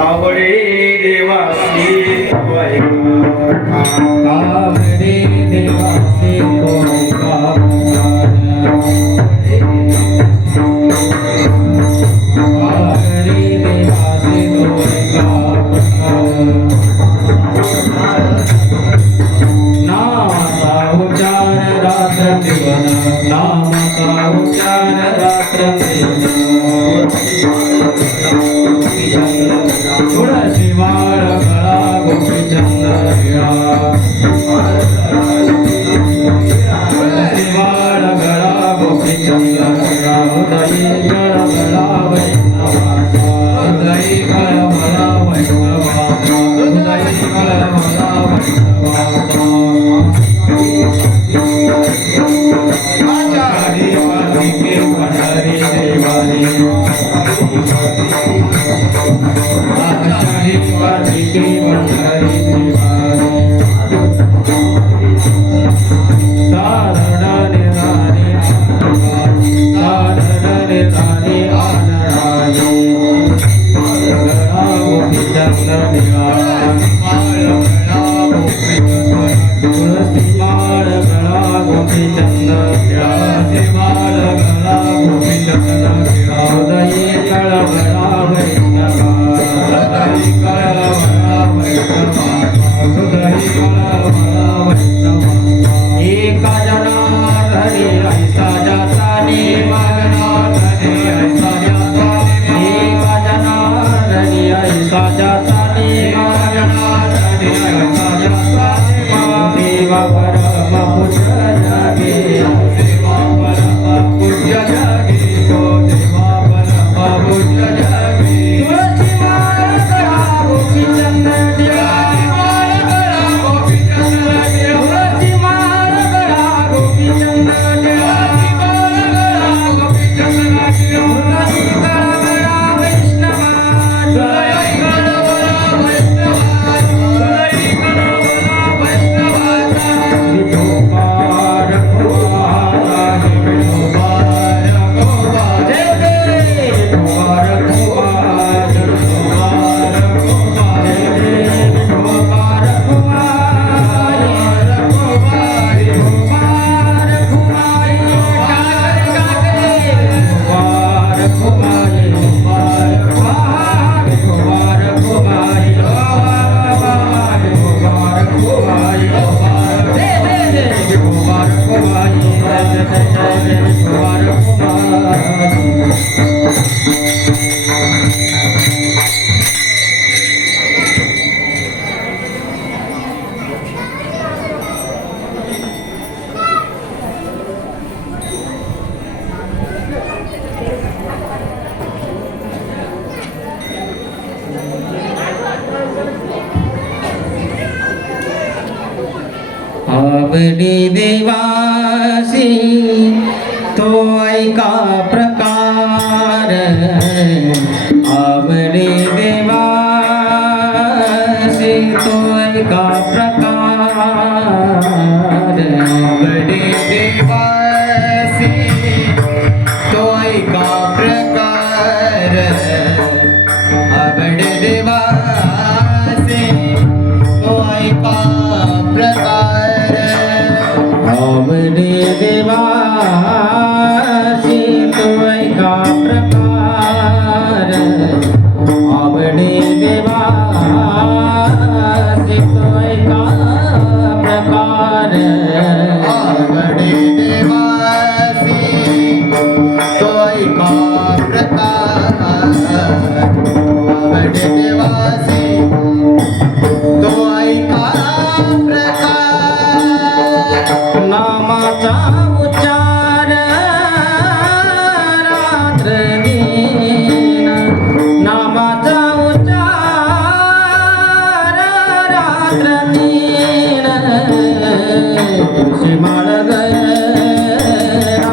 आवडे देवासी आवडे देवासी आवडे देवासी तो ऐका प्रकार आवडे देवासी तो ऐका प्रकार आवडे देवासी तो ऐका प्रकार आवडे देवासी तो ऐका प्रकार आवडे देवासी तो ऐका प्रकार आवडे देवासी तो ऐका प्रकार आवडे देवासी तो ऐका प्रकार आवडे देवासी तो ऐका प्रकार नामाचा उच्चार रात्र दिन नामाचा उच्चार रात्र दिन तुळशी माळ गया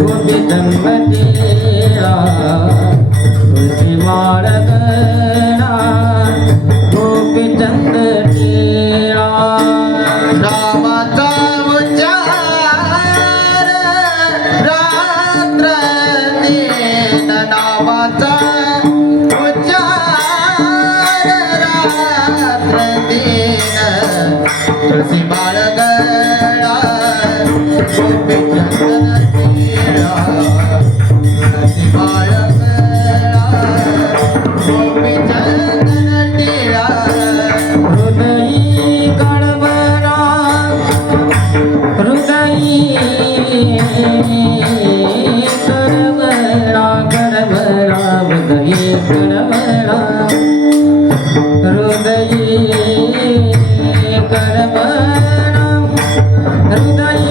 गोपी जन्मतीला तुळशी माळ गया गोपी चंद नामाचा उच्चार रात्र दिन हृदयी कळवळा हृदयी कळवळा कळवळा हृदयी कळवळा हृदयी कळवळा हृदयी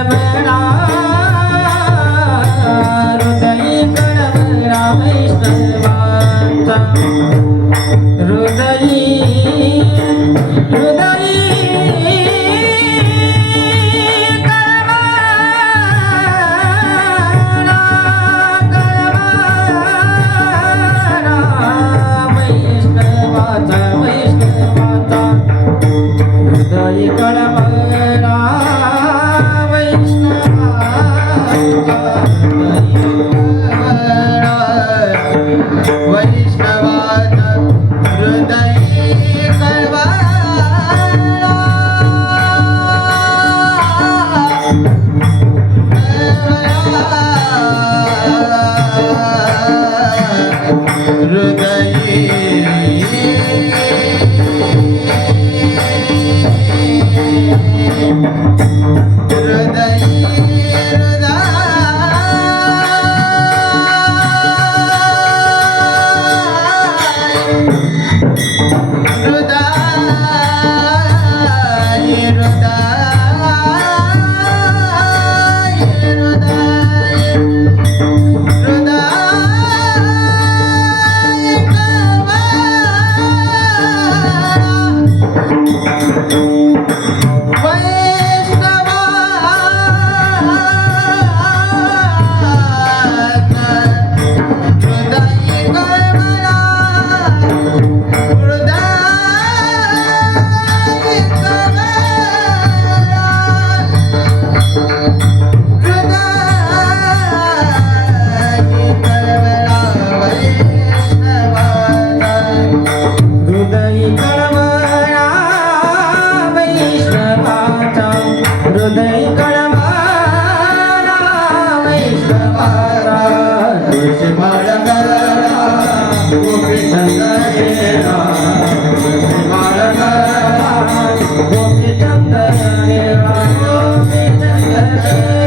कळवळा हृदयी कळवळा वैष्णवाचा हृदयी हृदयी कळवळा कळवळा वैष्णवाचा वैष्णवाचा हृदयी कळवळा हृदय कळवळा वैष्णवाचा तुळशी माळ गळा गोपी चंदनेला तुळशी माळ गळा गोपी चंदनेला गोपी चंदनेला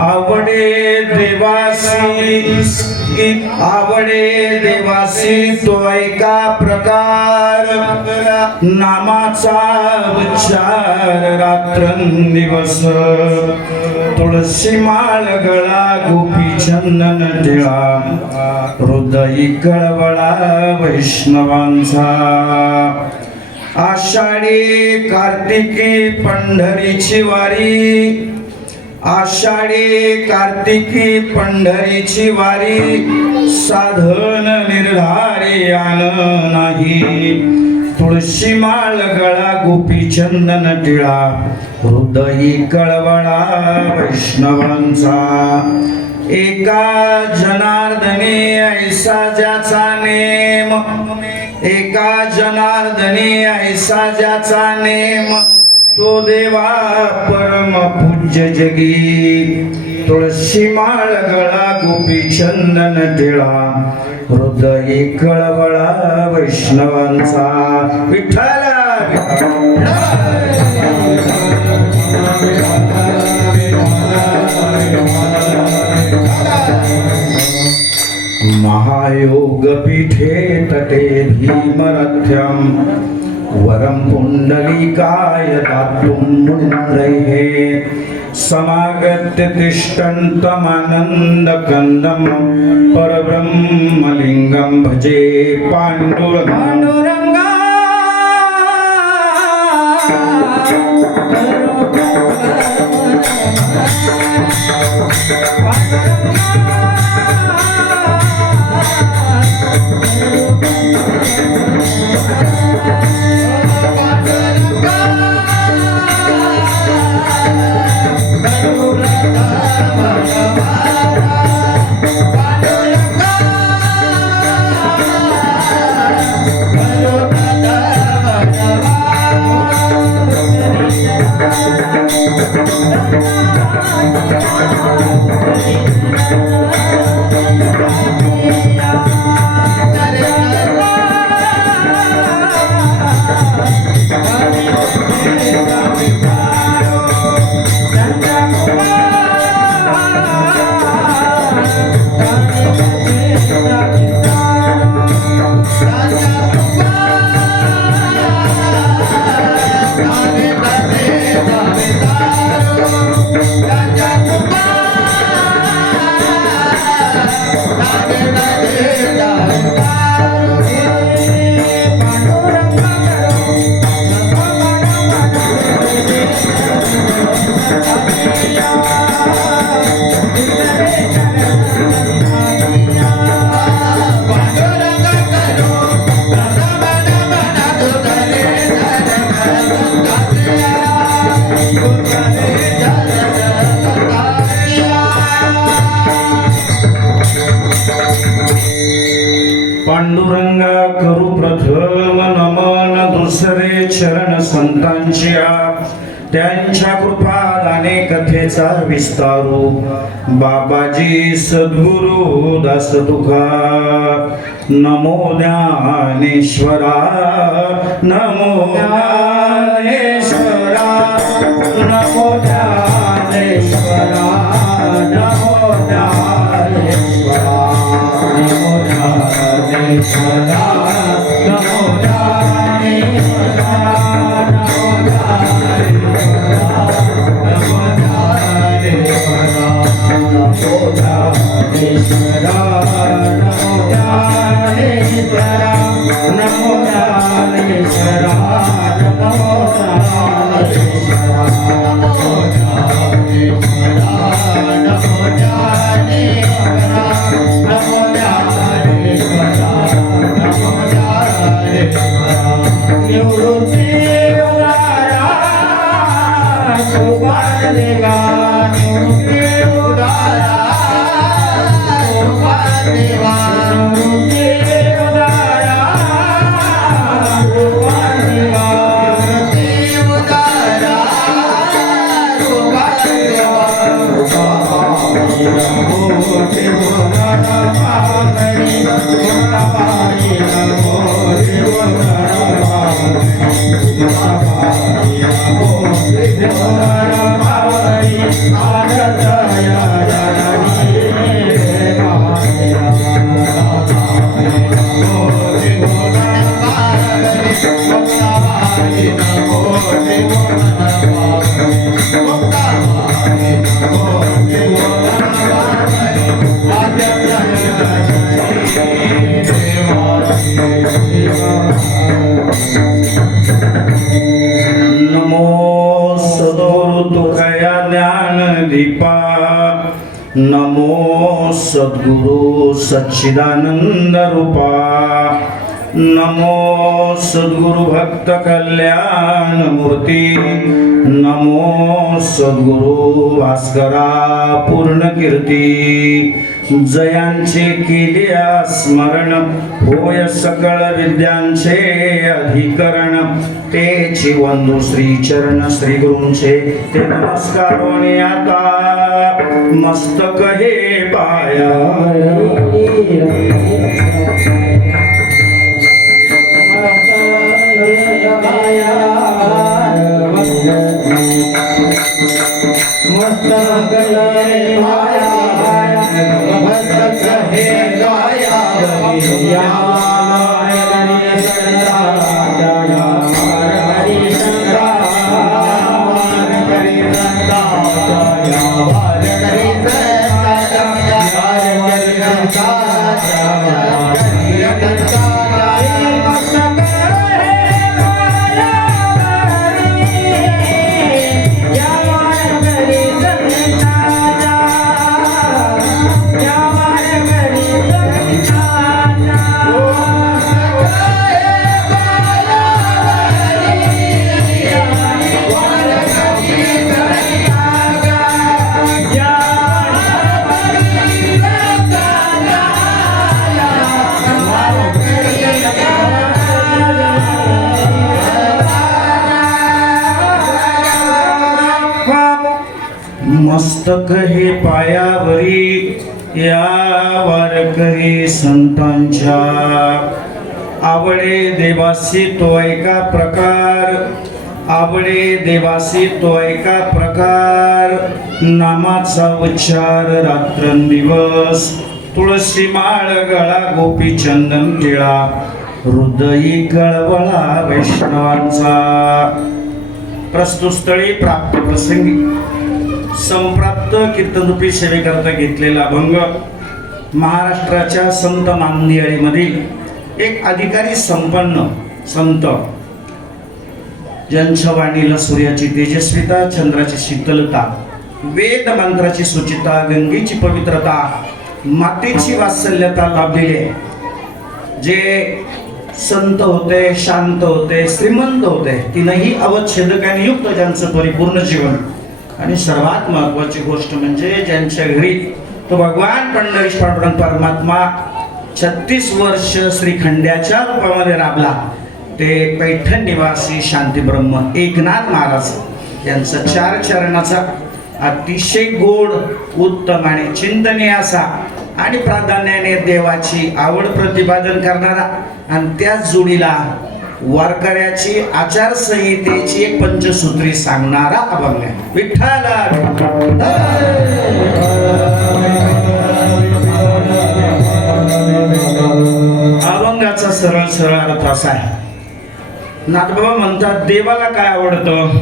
आवडे देवासी आवडे देवासी तो ऐका प्रकार नामाचा उच्चार रात्रंदिवस तुळशी माळ गळा गोपी चंदन टिळा हृदयी कळवळा वैष्णवांचा आषाढी कार्तिकी पंढरीची वारी आषाढी कार्तिकी पंढरीची वारी साधन निर्धारी आन नाही तुळशी माळ गळा गोपी चंदन टिळा हृदयी कळवळा वैष्णवांचा एका जनार्दनी ऐसा ज्याचा नेम एका जनार्दनी ऐसा ज्याचा नेम तो देवा परम पूज्य जगी तुळशी माळ गळा गोपी चंदन टिळा हृदयी कळवळा वैष्णवांचा विठ्ठल महायोग पीठे तटे भीमरथ्यम वरम पुंडलीकाय दातुं मुनिन्द्रैः समागत्य तिष्ठन्तमानन्दकन्दं परब्रह्मलिङ्गं भजे पाण्डुरङ्गा पांडुरंगा करू प्रथम नमन दुसरे चरण संतांच्या त्यांच्या कृपादाने कथेचा विस्तारू बाबाजी सद्गुरु दास तुका नमो ज्ञानेश्वरा नमो ज्ञानेश्वरा नमो ज्ञानेश्वरा नमो ज्ञानेश्वरा नमो ज्ञानेश्वरा नमो ज्ञानेश्वरा Hare कृपा नमो सद्गुरु सच्चिदानंद रूपा नमो सद्गुरु भक्त कल्याण मूर्ती नमो सद्गुरु भास्करा पूर्ण कीर्ती जयांचे केल्या स्मरण होय सकळ विद्यांचे अधिकरण तेची वंदू श्री चरण श्री गुरूंचे ते नमस्कार आता मस्तक हे पाया मस्तक हे पायावरी या वारकरी संतांच्या आवडे देवासी तो ऐका प्रकार आवडे देवासी तो ऐका प्रकार नामाचा उच्चार रात्रंदिवस तुळशी माळ गळा गोपी चंदन टिळा हृदयी कळवळा वैष्णवांचा प्रस्तुत स्थळी प्राप्त प्रसंगी संप्राप्त कीर्तनरूपी सेवेकरता घेतलेला अभंग महाराष्ट्राच्या संत नांदियाळीमधील एक अधिकारी संपन्न संत ज्यांच्या वाणीला सूर्याची तेजस्विता चंद्राची शीतलता वेद मंत्राची सुचिता गंगेची पवित्रता मातेची वात्सल्यता लाभलेली आहे जे संत होते शांत होते श्रीमंत होते तीनही अवच्छेदकाने युक्त ज्यांचं परिपूर्ण जीवन आणि सर्वात महत्वाची गोष्ट म्हणजे ज्यांच्या घरी तो भगवान पंढरीश पांडुरंग परमात्मा 36 वर्ष श्रीखंड्याच्या रूपामध्ये राबला ते पैठण निवासी शांतीब्रह्म एकनाथ महाराज यांचा 4 चरणाचा अतिशय गोड उत्तम आणि चिंतनीय असा आणि प्राधान्याने देवाची आवड प्रतिपादन करणारा आणि त्याच जोडीला वारकऱ्याची आचारसंहितेची एक पंचसूत्री सांगणारा अभंग आहे. विठ्ठला अभंगाचा सरळ सरळ अर्थ असा आहे. नाथबाबा म्हणतात देवाला काय आवडतं.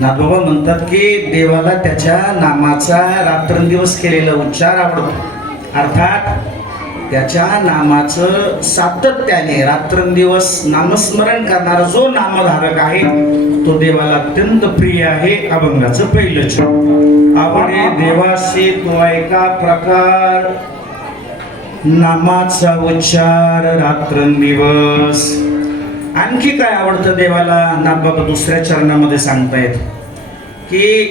नाथबाबा म्हणतात की देवाला त्याच्या नामाचा रात्रंदिवस केलेला उच्चार आवडतो. अर्थात त्याच्या नामाचं सातत्याने रात्रंदिवस नामस्मरण करणारा जो नामधारक आहे तो देवाला अत्यंत प्रिय आहे. अभंगाचं पहिलं आवडे देवासी तो ऐका प्रकार नामाचा उच्चार रात्रंदिवस. आणखी काय आवडतं देवाला नाथबाबा दुसऱ्या चरणामध्ये सांगतायत की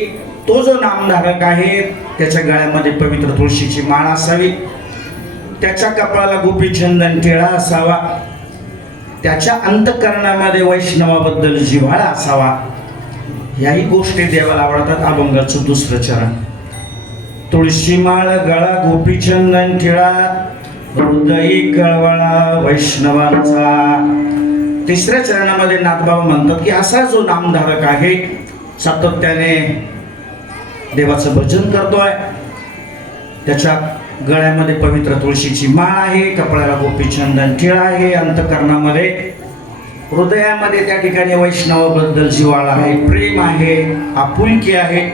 तो जो नामधारक आहे त्याच्या गळ्यामध्ये पवित्र तुळशीची माळ असावी, त्याच्या कपाळाला गोपी चंदन टिळा असावा, त्याच्या अंतःकरणामध्ये वैष्णवाबद्दल जिव्हाळा असावा. याही गोष्टी देवाला आवडतात. अभंगाचं दुसरं चरण तुळशी माळ गळा गोपी चंदन टिळा हृदयी कळवळा वैष्णवांचा. तिसऱ्या चरणामध्ये नाथबाबा म्हणतात की असा जो नामधारक आहे सातत्याने देवाचं भजन करतोय, त्याच्या गळ्यामध्ये पवित्र तुळशीची माळ आहे, कपाळाला गोपी चंदन टिळा आहे, अंतःकरणामध्ये हृदयामध्ये त्या ठिकाणी वैष्णवाबद्दल जिव्हाळा आहे, प्रेम आहे, आपुलकी आहे,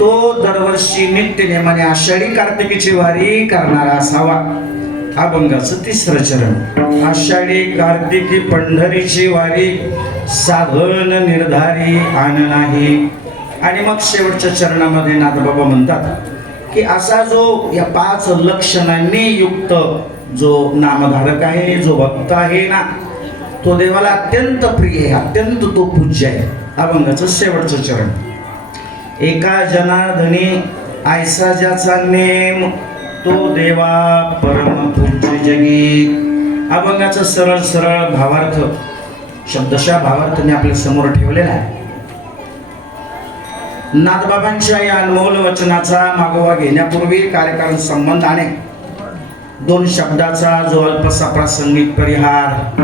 तो दरवर्षी नित्य नेमाने आषाढी कार्तिकीची वारी करणारा असावा. अभंगाचं तिसरं चरण आषाढी कार्तिकी पंढरीची वारी साधन निर्धारी आन नाही. आणि मग शेवटच्या चरणामध्ये नाथबाबा म्हणतात की असा जो या 5 लक्षणांनी युक्त जो नामधारक आहे, जो भक्त आहे ना, तो देवाला अत्यंत प्रिय आहे, अत्यंत तो पूज्य आहे. अभंगाचं शेवटचं चरण. एका जनार्दनी ऐसा ज्याचा नेम, तो देवा परम पूज्य जगी. अभंगाचं सरळ सरळ भावार्थ, शब्दशः भावार्थ मी आपल्या समोर ठेवलेला आहे. नाथबाबांच्या या अनमोल वचनाचा मागोवा घेण्यापूर्वी कार्यकारण संबंधाने 2 शब्दाचा जो अल्पसा प्रासंगिक परिहार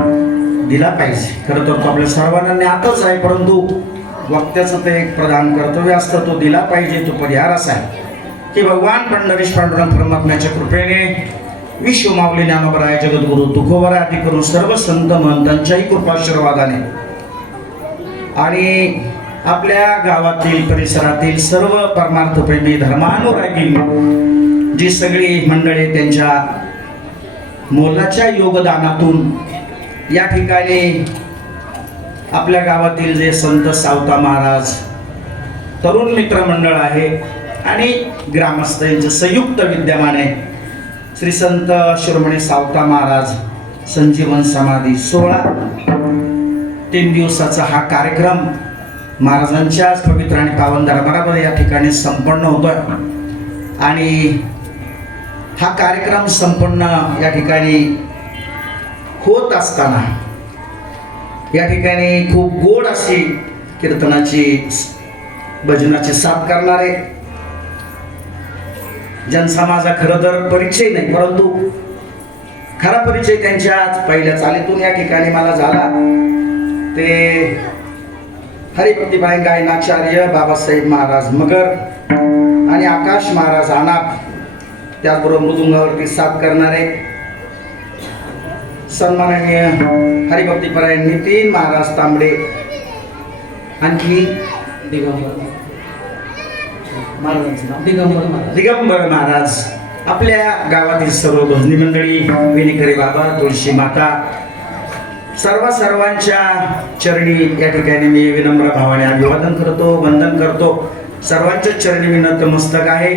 दिला पाहिजे. खरं तर तो आपल्या सर्वांना ज्ञातच आहे, परंतु वक्त्याचं ते एक प्रधान कर्तव्य असतं, तो दिला पाहिजे. तो परिहार असा आहे की भगवान पंढरीश पांडुरंग परमात्म्याच्या कृपेने विश्व माऊली ज्ञानोबराय जगद्गुरु तुकोबराय आदी करून सर्व संत महंतांच्याही कृपाशीर्वादाने आणि आपल्या गावातील परिसरातील सर्व परमार्थप्रेमी धर्मानुरागी जी सगळी मंडळी त्यांच्या मोलाच्या योगदानातून या ठिकाणी आपल्या गावातील जे संत सावता महाराज, तरुण मित्रमंडळ आहे आणि ग्रामस्थ यांचे संयुक्त विद्यमाने श्री संत शिरोमणी सावता महाराज संजीवन समाधी सोहळा 3 दिवसाचा हा कार्यक्रम महाराजांच्याच पवित्र आणि पावन दरबारामध्ये या ठिकाणी संपन्न होतोय. आणि हा कार्यक्रम संपन्न या ठिकाणी होत असताना या ठिकाणी खूप गोड अशी कीर्तनाची भजनाची साथ करणारे, ज्यांचा माझा खरं तर परिचय नाही, परंतु खरा परिचय त्यांच्या पहिल्या चालीतून या ठिकाणी मला झाला, ते हरिभक्तीबाई गायनाचार्य बाबासाहेब महाराज मगर आणि आकाश महाराज आनाप, त्याचबरोबर मृदुंगावरती साथ करणारे सन्माननीय हरिभक्तीपरायण नितीन महाराज तांबडे, आणखी दिगंबर महाराज, आपल्या गावातील सर्व भजनी मंडळी, विनिकरी बाबा, तुळशी माता, सर्वांच्या चरणी या ठिकाणी मी विनम्र भावाने अभिवादन करतो, वंदन करतो. सर्वांच्या चरणी मी नतमस्तक आहे.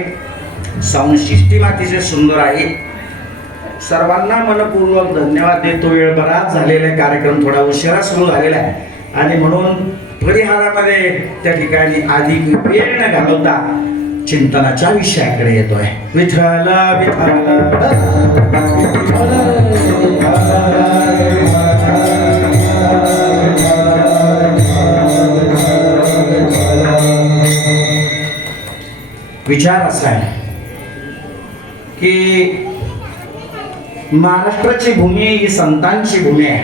साऊंड सिस्टीम अतिशय सुंदर आहे. सर्वांना मनपूर्वक धन्यवाद देतो. वेळ बराच झालेला आहे, कार्यक्रम थोडा उशिरा सुरू झालेला आहे आणि म्हणून परिहारामध्ये त्या ठिकाणी अधिक वेळ न घालवता चिंतनाच्या विषयाकडे येतोय. विठ्ठल विचार असा आहे की महाराष्ट्राची भूमी ही संतांची भूमी आहे.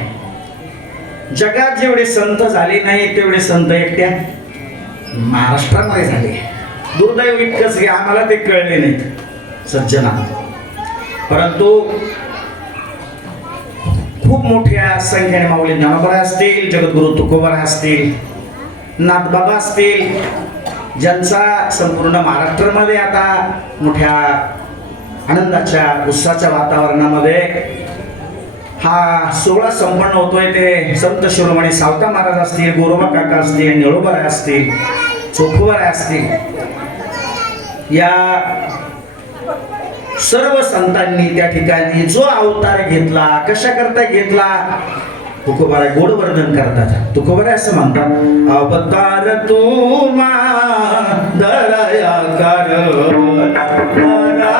जगात जेवढे संत झाले नाही तेवढे संत एकट्या महाराष्ट्रामध्ये झाले. दुर्दैव इतकंच की आम्हाला ते कळले नाहीत सज्जना, परंतु खूप मोठ्या संख्येने माऊली ज्ञानोबराय असतील, जगद्गुरु तुकोबराय असतील, नाथबाबा असतील, ज्यांचा संपूर्ण महाराष्ट्रामध्ये आता मोठ्या आनंदाच्या उत्साहाच्या वातावरणामध्ये हा सोहळा संपन्न होतोय. ते संत शिरोमणी सावता महाराज असतील, गोरोबा काका असतील, निळोबराय असतील, चोखोबराय असतील, या सर्व संतांनी त्या ठिकाणी जो अवतार घेतला, कशा करता घेतला, तुकोबराय गोड वर्णन करतात. तुकोबराय असं म्हणतात, अवतार तुम्हा दया कर, अवतार तुम्हा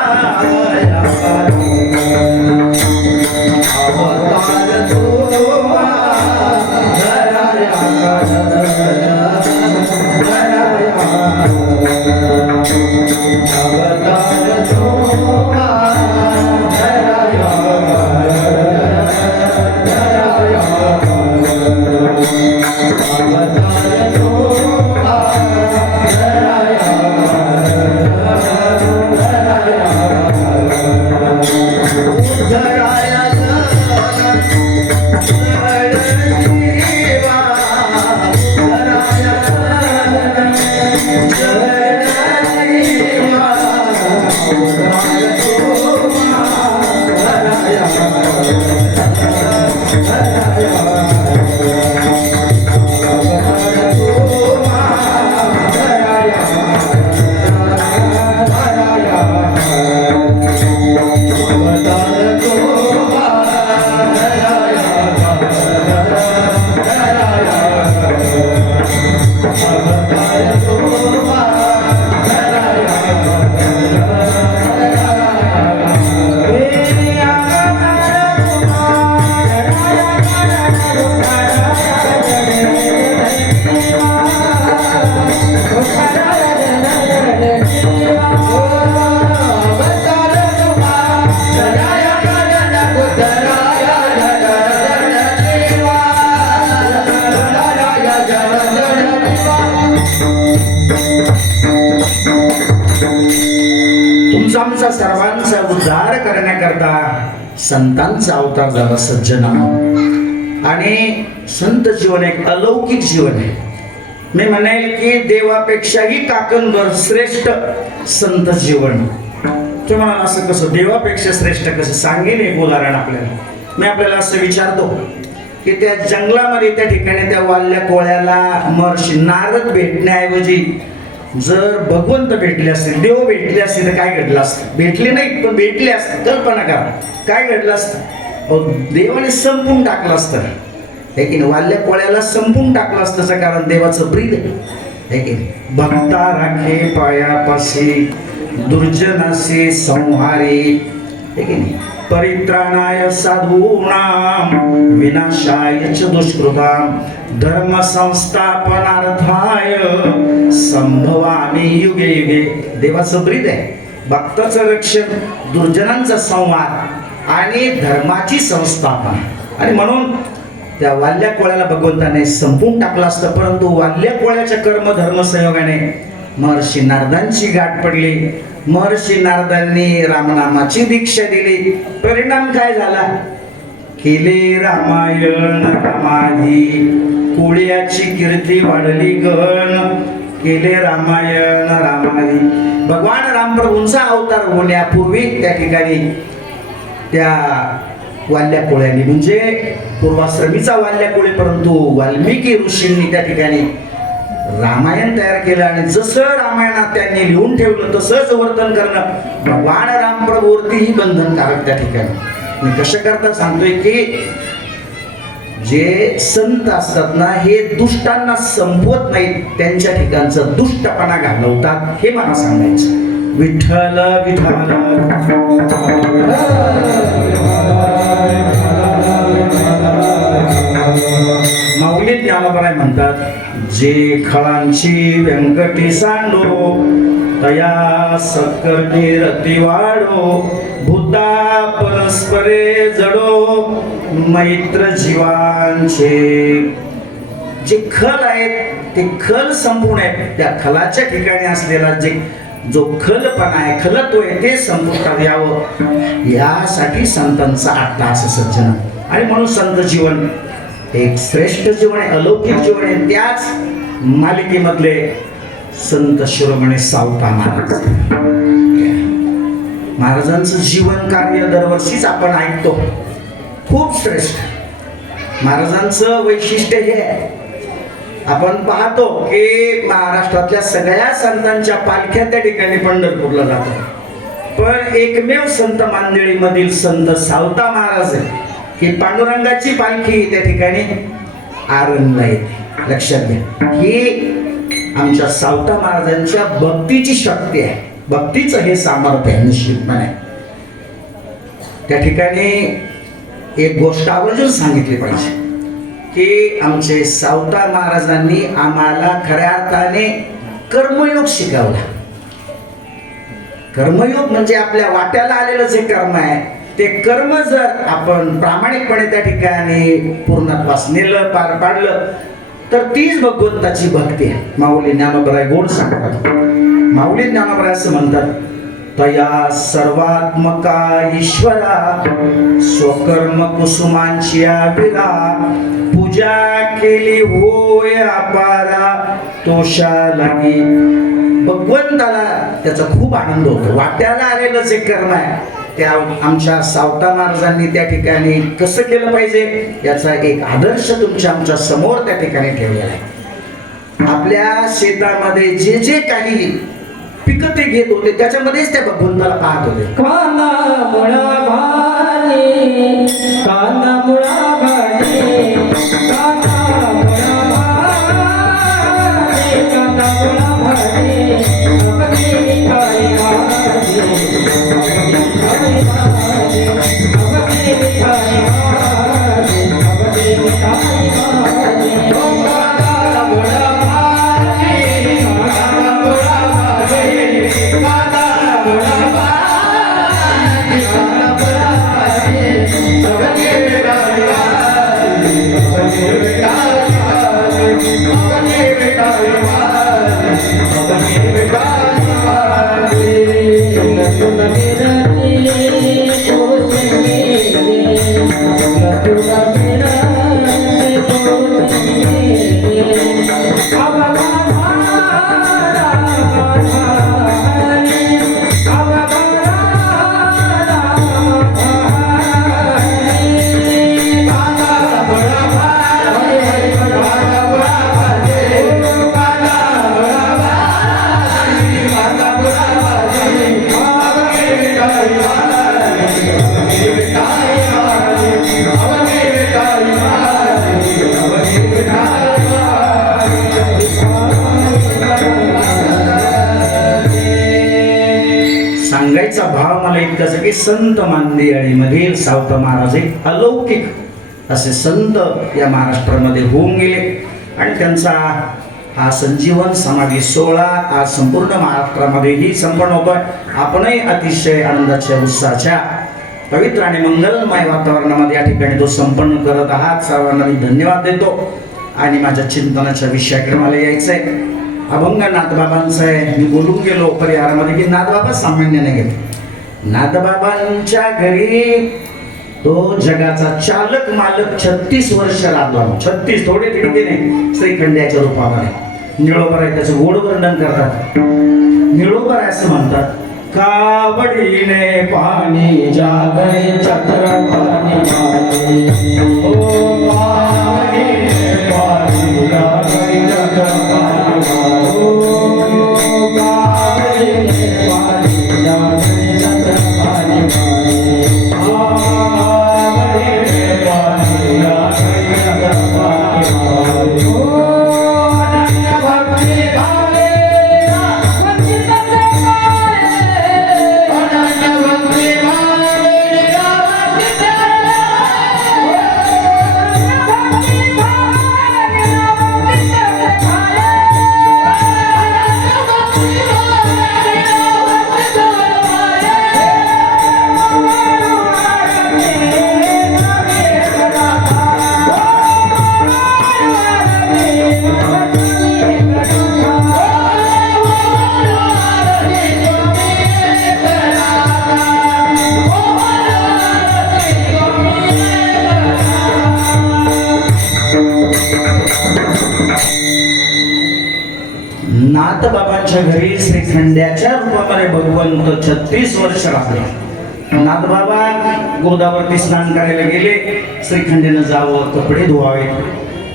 तुमचा आमचा सर्वांचा उद्धार करण्याकरता संतांचा अवतार झाला सज्जन. आणि संत जीवन एक अलौकिक जीवन आहे. मी म्हणेल की देवापेक्षाही काकणभर श्रेष्ठ संत जीवन. तुम्हाला असं कसं देवापेक्षा श्रेष्ठ कसं सांगेन एक उदाहरण आपल्याला. मी आपल्याला असं विचारतो की त्या जंगलामध्ये त्या ठिकाणी त्या वाल्ल्या कोळ्याला महर्षी नारद भेटण्याऐवजी जर भगवंत भेटले असते, देव भेटले असते तर काय घडलं असतं? भेटले नाही पण भेटले असते. कल्पना करा काय घडलं असतं? देवाने संपून टाकलं असतं. है की नाही? वाल्ल्या कोळ्याला संपून टाकलं असतं कारण देवाचं प्रीत आहे की नाही? भक्ता राखे पायापाशी दुर्जनासे संहारी, है की नाही? परित्राणाय साधूनां विनाशाय च दुष्कृतां धर्म संस्थापनार्थाय संभवामि युगे युगे. देवाचं ब्रीद आहे. भक्ताचं रक्षण, दुर्जनांचा संहार आणि धर्माची संस्थापना. आणि म्हणून त्या वाल्ल्या कोळ्याला भगवंताने संपून टाकलं असतं. परंतु वाल्ल्या कोळ्याच्या कर्म धर्म संयोगाने महर्षी नारदांची गाठ पडली. महर्षी नारदांनी रामनामाची दीक्षा दिली. परिणाम काय झाला? केले रामायण रामाधी कोळ्याची कीर्ती वाढली गण. केले रामायण रामाधी. भगवान रामप्रभूंचा अवतार होण्यापूर्वी त्या ठिकाणी त्या वाल्ल्या कोळ्यांनी म्हणजे पूर्वाश्रमीचा वाल्ल्या कोळी, परंतु वाल्मिकी ऋषींनी त्या ठिकाणी रामायण तयार केलं. आणि जसं रामायणात त्यांनी लिहून ठेवलं तसंच वर्तन करणं भगवान रामप्रभूवरतीही बंधनकारक त्या ठिकाणी. मी कशा करता सांगतोय की जे संत असतात ना हे दुष्टांना संपवत नाहीत, त्यांच्या ठिकाणचं दुष्टपणा घालवतात. हे मला सांगायचं. विठ्ठल विठ्ठल माऊली ज्ञानोबराय म्हणतात, जे खळांची व्यंकटी सांडो तया सकर्णी रती वाढो भूता परस्परे जडो मैत्र जीवांचे. जे खल आहेत ते खल संपूर्ण आहेत. त्या खलाच्या ठिकाणी असलेला जो खलपणा आहे, खलत्व आहे ते संपुष्टात यावं यासाठी संतांचा अट्टहास सज्जन. आणि म्हणून संत जीवन एक श्रेष्ठ जीवन आहे, अलौकिक जीवन आहे. त्याच मालिकेमधले संत शिरोमणी सावता महाराजांचं जीवन कार्य दरवर्षीच आपण ऐकतो. खूप श्रेष्ठ महाराजांचं वैशिष्ट्य हे आहे. आपण पाहतो की महाराष्ट्रातल्या सगळ्या संतांच्या पालख्या त्या ठिकाणी पंढरपूरला जातात, पण एकमेव संत मांदेळीमधील संत सावता महाराज आहे की पांडुरंगाची पालखी त्या ठिकाणी आरणला येते. लक्षात घ्या, ही आमच्या सावता महाराजांच्या भक्तीची शक्ती आहे. भक्तीचं हे सामर्थ्य आहे निश्चितपणे. त्या ठिकाणी एक गोष्ट आवर्जून सांगितली पाहिजे की आमचे सावता महाराजांनी आम्हाला खऱ्या अर्थाने कर्मयोग शिकवला. कर्मयोग म्हणजे आपल्या वाट्याला आलेलं जे कर्म आहे ते कर्म जर आपण प्रामाणिकपणे त्या ठिकाणी पूर्णत्वास नेलं, पार पाडलं तर तीच भगवंताची भक्ती आहे. माऊली ज्ञानोबराय गोड सांगतात. माऊली ज्ञानोबराय असं म्हणतात, तया सर्वात्मका ईश्वरा स्वकर्म कुसुमांची विरा पूजा केली होय अपारा तोषा लागी. भगवंताला त्याचा खूप आनंद होतो. वाट्याला आलेलं जे कर्म आहे त्या आमच्या सावता महाराजांनी त्या ठिकाणी कसं केलं पाहिजे याचा एक आदर्श तुमच्या आमच्या समोर त्या ठिकाणी ठेवलेला आहे. आपल्या शेतामध्ये जे जे काही पिकं ते घेत होते त्याच्यामध्येच त्या भगवंताला पाहत होते. कांदा मुळा भाजी, कांदा मुळा भाजी, कांदा मुळा भाजी. सांगायचा भाव मला इतकाच की संत मांदियाळीमधील सावत महाराज एक अलौकिक असे संत या महाराष्ट्रामध्ये होऊन गेले आणि त्यांचा हा संजीवन समाधी सोहळा आज संपूर्ण महाराष्ट्रामध्येही संपन्न होतोय. आपणही अतिशय आनंदाच्या उत्साहाच्या पवित्र आणि मंगलमय वातावरणामध्ये या ठिकाणी तो संपन्न करत आहात. सर्वांना मी धन्यवाद देतो आणि माझ्या चिंतनाच्या विषयाकडे मला यायचंय. अभंग नाथबाबांचं आहे. मी बोलून गेलो परिहारामध्ये की नाथबाबा सामान्य नाही गेले. नाथबाबांच्या घरी तो जगाचा चालक मालक 36 वर्ष राबला. 36 थोडे तिडके नाही. श्रीखंड्याच्या रूपामध्ये निळोबर आहे, त्याचं गोड वर्णन करतात. निळोबर आहे असं म्हणतात, कावडीने पाणी जागे चक्रपाणी पाणी ओ कावडीने पाणी जागे चक्रपाणी पाणी ओ कावडीने पाणी जागे चक्रपाणी पाणी ओ कावडीने पाणी जागे चक्रपाणी पाणी ओ अनन्य भक्ती भावे नाथबाबांच्या घरी श्रीखंड्याच्या रूपामध्ये भगवंत 36 वर्ष राहिले. नाथबाबा गोदावरती स्नान करायला गेले. श्रीखंड्यानं जावं, कपडे धुवावे.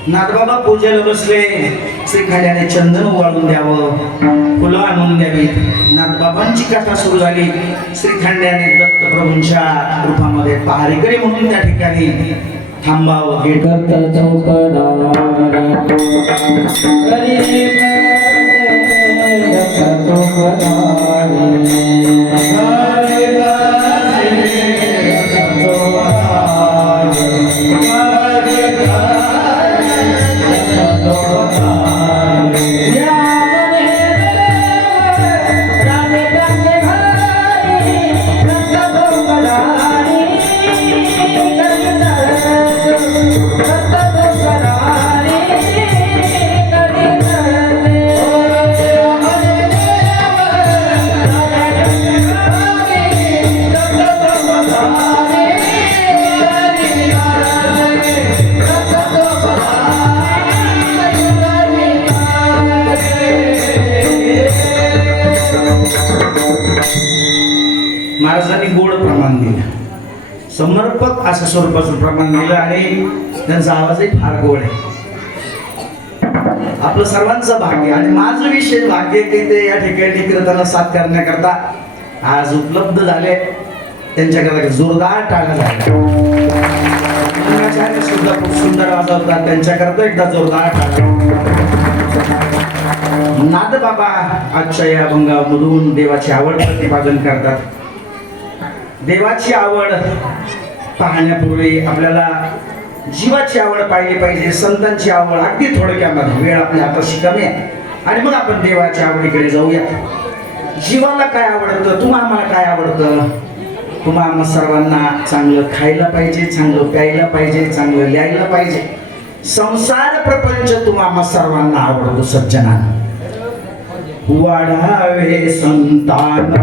नाथबाबा पूजेला बसले. श्रीखंड्याने चंदन वाळून द्यावं, फुलं आणून द्यावी. नाथबाबांची कथा सुरू झाली. श्रीखंड्याने दत्तप्रभूंच्या रूपामध्ये पहारेकरी म्हणून त्या ठिकाणी थांबावं. गेट गत चौकदारी महाराजांनी गोड प्रमाण दिलं, समर्पक असं स्वरूपाचं प्रमाण दिलं आणि त्यांचा आवाजही फार गोड आहे. आपलं सर्वांचं भाग्य आणि माझं विशेष भाग्य की ते या ठिकाणी कीर्तनाला साथ करण्याकरता आज उपलब्ध झाले. त्यांच्याकडे जोरदार टाळ्या झाल्या. सुद्धा खूप सुंदर वाजवतात. त्यांच्याकरता एकदा जोरदार टाळ्या. नाथबाबा आजच्या या अभंगामधून देवाची आवड प्रतिपादन करतात. देवाची आवड पाहण्यापूर्वी आपल्याला जीवाची आवड पाहिली पाहिजे. संतांची आवड अगदी थोडक्यामध्ये, वेळ आपल्या हाताशी कमी आहे आणि मग आपण देवाच्या आवडीकडे जाऊया. जीवाला काय आवडतं, तुम्हा आम्हाला काय आवडतं? तुम्हा आम्हा सर्वांना चांगलं खायला पाहिजे, चांगलं प्यायला पाहिजे, चांगलं लिहायला पाहिजे. संसार प्रपंच तुम्हा आम्हा सर्वांना आवडतो. सज्जनांना वाढावे संतान,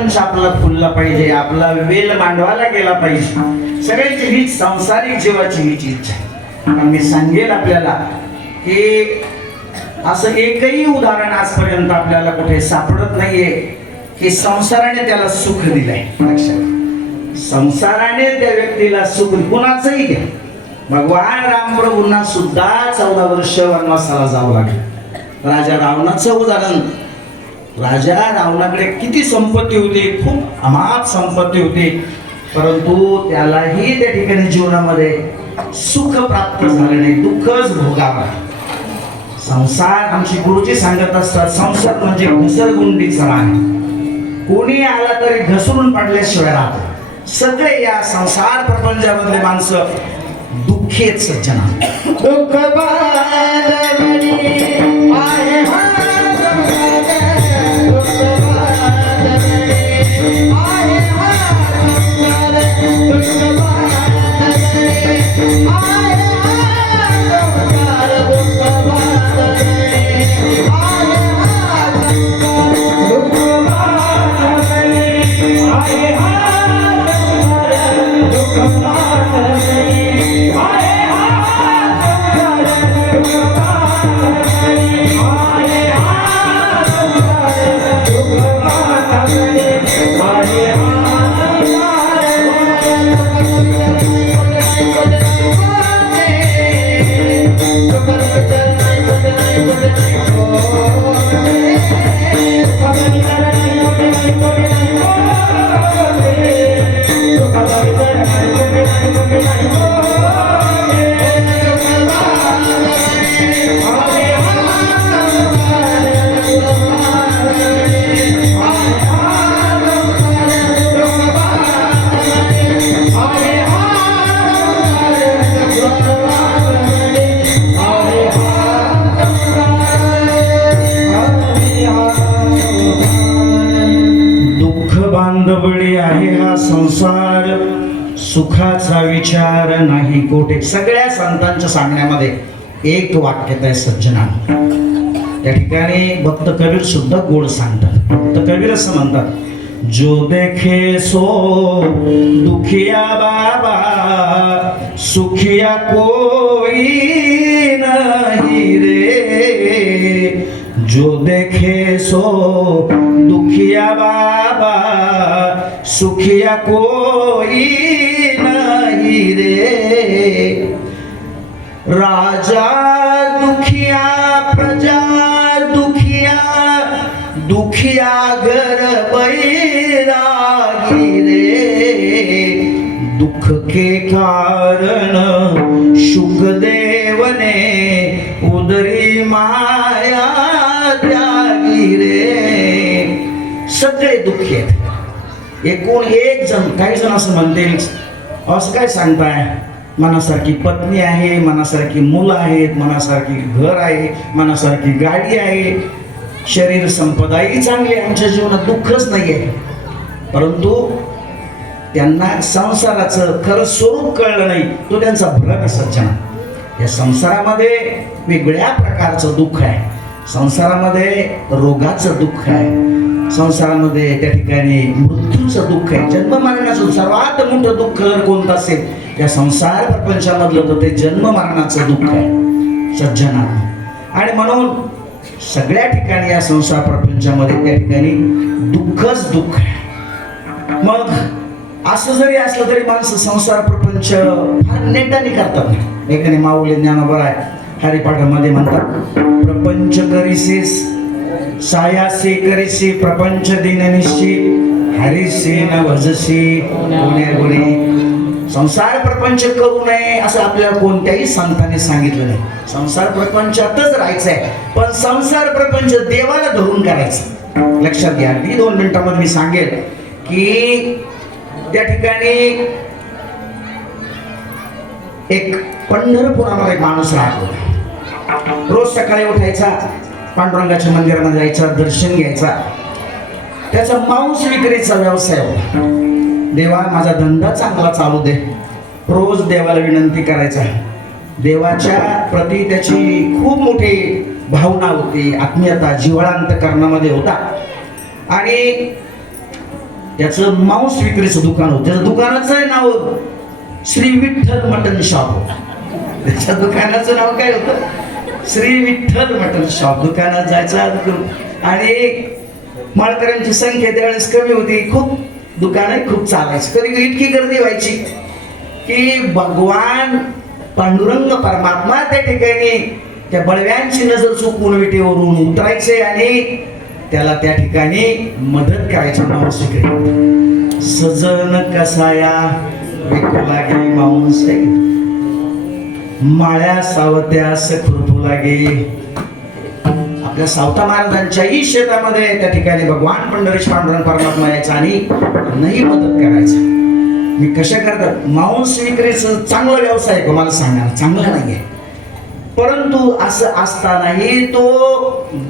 प्रपंच आपला फुलला पाहिजे, आपला वेल मांडवाला गेला पाहिजे. सगळ्यांची हीच सांसारिक जीवाची हीच इच्छा आहे. आणि मी सांगेल आपल्याला की असं एकही उदाहरण आजपर्यंत आपल्याला कुठे सापडत नाहीये की संसाराने त्याला सुख दिलंय. लक्षात, संसाराने त्या व्यक्तीला सुख कुणाचंही घ्या. भगवान रामप्रभूंना सुद्धा 14 वर्ष वनवासाला जावं लागलं. राजा रावणाचं उदाहरण, राजा रावणाकडे किती संपत्ती होती, खूप अमाप संपत्ती होती, परंतु त्यालाही त्या ठिकाणी जीवनामध्ये सुख प्राप्त झालं नाही, दुःखच भोगावं. संसार, आमची गुरुजी सांगत असतात, संसार म्हणजे घसरगुंडीचा रान. कोणी आला तरी घसरून पडल्याशिवाय राहत. सगळे या संसार प्रपंचामधले माणसं दुःखी आहेत सज्जना. दुःख बांधवणी आहे हा संसार, दुःख बांधवणी आहे हा संसार, दुःख बांधवणी आहे हा संसार, दुःख बांधवणी आहे हा संसार, दुःख बांधवणी आहे हा संसार, दुःख बांधवणी बांधवडी आहे हा संसार, सुखाचा विचार नाही कोठे. सगळ्या संतांच्या सांगण्यामध्ये एक वाक्यता आहे सज्जना. त्या ठिकाणी भक्त कबीर सुद्धा गोड सांगतात. भक्त कबीर असं म्हणतात, जो देखे सो दुखिया बाबा, सुखिया कोई नहीं रे. जो देखे सो दुखिया बाबा, सुखिया कोई नहीं रे. राजा दुखिया प्रजा दुखिया, दुखिया घर बैरागी रे. दुख के कारण शुकदेव ने उदरी माया त्यागी रे. सगळे दुःखी आहेत. एकूण एक जण, काही जण असं म्हणतील, असं काय सांगताय, मनासारखी पत्नी आहे, मनासारखी मुलं आहेत, मनासारखी घर आहे, मनासारखी गाडी आहे, शरीर संपदाही चांगली आहे, आमच्या जीवनात दुःखच नाही आहे. परंतु त्यांना संसाराचं खरं स्वरूप कळलं नाही, तो त्यांचा भ्रम आहे सज्जना. या संसारामध्ये वेगळ्या प्रकारचं दुःख आहे. संसारामध्ये रोगाचं दुःख आहे, संसारामध्ये त्या ठिकाणी मृत्यूचं दुःख आहे. जन्म मरणाचं सर्वात मोठं दुःख जर कोणतं असेल या संसार प्रपंचामधलं, तर ते जन्म मरणाचं दुःख आहे सज्जना. आणि म्हणून सगळ्या ठिकाणी या संसार प्रपंचामध्ये त्या ठिकाणी दुःखच दुःख आहे. मग असं जरी असलं तरी माणसं संसार प्रपंच फार नेटाने करतात. एकाने माऊली ज्ञानोबा आहे हरिपाठामध्ये म्हणतात, प्रपंच करीसीस सायासी करीसी, प्रपंच दिननिशी हरिसी न भजसी गुणे गुणे. संसार प्रपंच करू नये असं आपल्याला कोणत्याही संतांनी सांगितलं नाही. संसार प्रपंचातच राहायचं आहे, पण संसार प्रपंच देवाला धरून करायचं. लक्षात घ्या. अगदी 2 मिनिटांमध्ये मी सांगेल की त्या ठिकाणी एक पंढरपुरामध्ये एक माणूस राहतो. रोज सकाळी उठायचा, पांडुरंगाच्या मंदिरामध्ये जायचा, दर्शन घ्यायचा. त्याचा मांस विक्रीचा व्यवसाय होता. देवा माझा धंदा चांगला चालू दे, रोज देवाला विनंती करायचा. देवाच्या प्रती त्याची खूप मोठी भावना होती, आत्मीयता जिव्हाळा अंतःकरणामध्ये होता. आणि त्याचं मांस विक्रीचं दुकान होतं. त्याचं दुकानाचं नाव श्री विठ्ठल मटन शॉप होतं. त्याच्या दुकानाचं नाव काय होतं? Shri Vitthal mutton shop. दुकानात जायचं आणि माळकऱ्यांची संख्या त्यावेळेस कमी होती, खूप दुकानं खूप चालायची. कधी इतकी गर्दी व्हायची की भगवान पांडुरंग परमात्मा त्या ठिकाणी त्या बळव्यांची नजर चुकवून विटेवरून उतरायचे आणि त्याला त्या ठिकाणी मदत करायची. मांस विक्री सजन कसाया विकू लागे मांस माळ्या सावत्या सखुरपू लागे. आपल्या सावता महाराजांच्याही शेतामध्ये त्या ठिकाणी भगवान पंढरीश पांडुरंग परमात्मा यायचा आणि नाही मदत करायचा. मी कशा करतात मांस विक्रीचं चांगला व्यवसाय आहे मला सांगा, चांगला नाहीये, परंतु असं असतानाही तो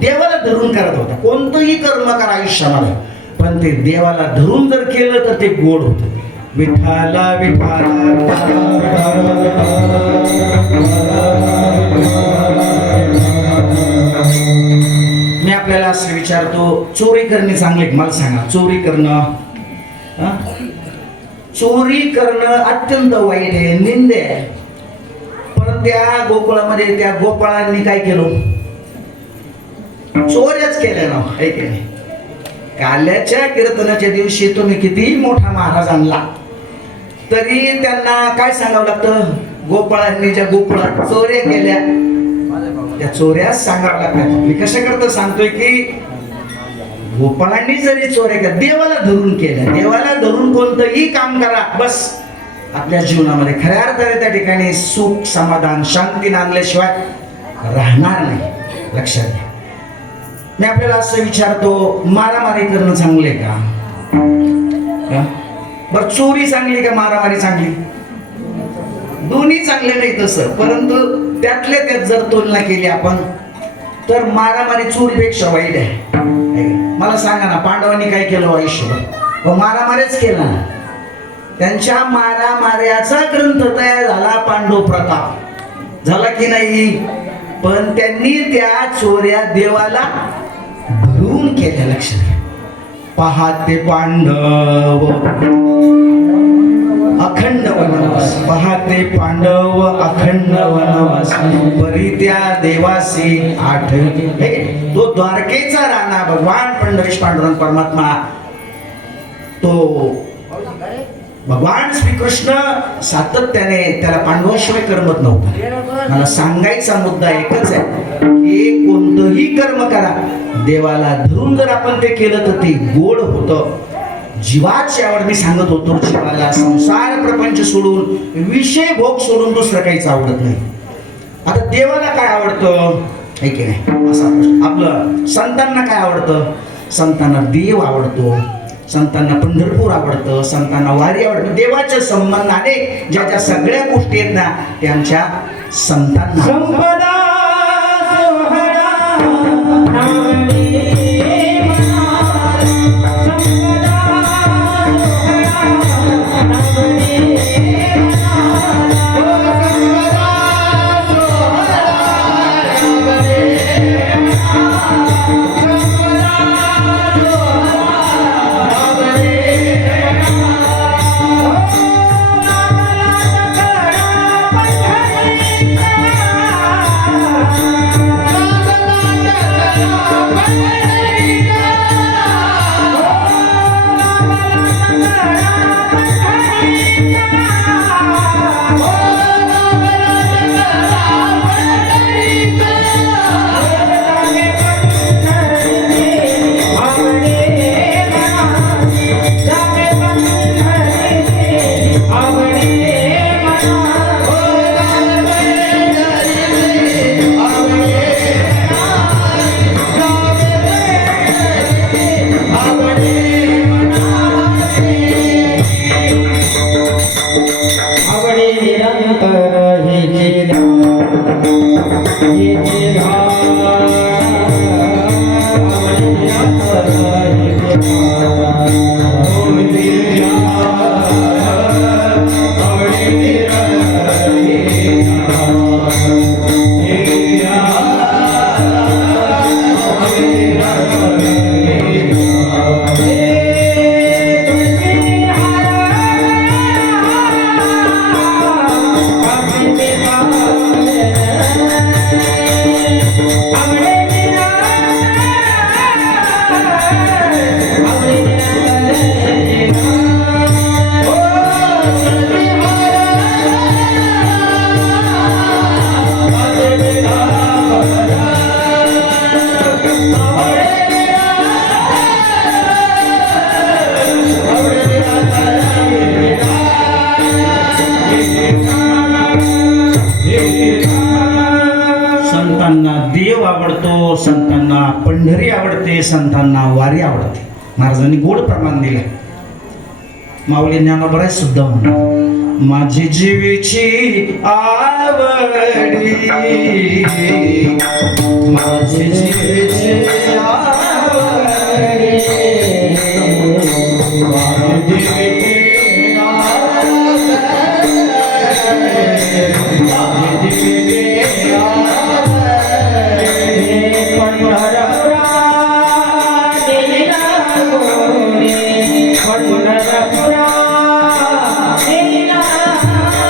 देवाला धरून करत होता. कोणतंही कर्म करा आयुष्यामध्ये, पण ते देवाला धरून जर केलं तर ते गोड होतं. विठाला विठाला मी आपल्याला असं विचारतो, चोरी करणे चांगले मला सांगा? चोरी करणं चोरी करणं अत्यंत वाईट आहे, निंदे आहे. पण त्या गोकुळामध्ये त्या गोपाळांनी काय केलं? चोऱ्याच केल्या ना, आहे की नाही? काल्याच्या कीर्तनाच्या दिवशी तुम्ही किती मोठा महाराज आणला तरी त्यांना काय सांगावं लागतं? गोपाळांनी ज्या गोकुळात चोऱ्या केल्या त्या चोऱ्याच सांगावं लागतात. मी कशा करता सांगतोय की गोपाळांनी जरी चोऱ्या केल्या, देवाला धरून केल्या, देवाला धरून कोणतंही काम करा, बस आपल्या जीवनामध्ये खऱ्या अर्थाने त्या ठिकाणी सुख समाधान शांती आणल्याशिवाय राहणार नाही. लक्षात घ्या. मी आपल्याला असं विचारतो, मारामारी करणं चांगले का? बर, चोरी चांगली का मारामारी चांगली? दोन्ही चांगले नाही तसं, परंतु त्यातल्या त्यात जर तुलना केली आपण तर मारामारी चोरीपेक्षा वाईट आहे. मला सांगा ना, पांडवांनी काय केलं आयुष्यभर? व मारामारीच केला ना. त्यांच्या मारामाऱ्याचा ग्रंथ तयार झाला, पांडव प्रताप झाला की नाही? पण त्यांनी त्या चोऱ्या देवाला धरून केल्या. लक्षात पहाते पांडव अखंड वनवास, पहाते पांडव अखंड वनवास, परी त्या देवासी आठवे. तो द्वारकेचा राणा भगवान पंढरीश पांडुरंग परमात्मा, तो भगवान श्रीकृष्ण सातत्याने त्याला पांडवाशिवाय करमत नव्हतं. मला सांगायचा मुद्दा एकच आहे की कोणतंही कर्म करा, देवाला धरून जर आपण ते केलं तर ते गोड होतं. जीवाची आवड, मी सांगत होतो, जीवाला संसार प्रपंच सोडून विषय भोग सोडून दुसरं काहीच आवडत नाही. आता देवाला काय आवडतं आहे की नाही असा प्रश्न. आपलं संतांना काय आवडतं? संतांना देव आवडतो, संतांना पंढरपूर आवडतं, संतांना वारी आवडतं. देवाच्या संबंधाने ज्या ज्या सगळ्या गोष्टी आहेत ना त्या आमच्या संतांना. संपदा संतांना पंढरी आवडते, संतांना वारी आवडते. महाराजांनी गोड प्रमाण दिलं. माऊली ज्ञानोबा सुद्धा म्हणतात, माझी जीवेची आवडी, माझी जीवेची आवडी, माझी जीवेची आवडी, माझी जीवेची आवडी, पंढरपुरा गेला गोरी, पंढरपुरा गेला गोरी,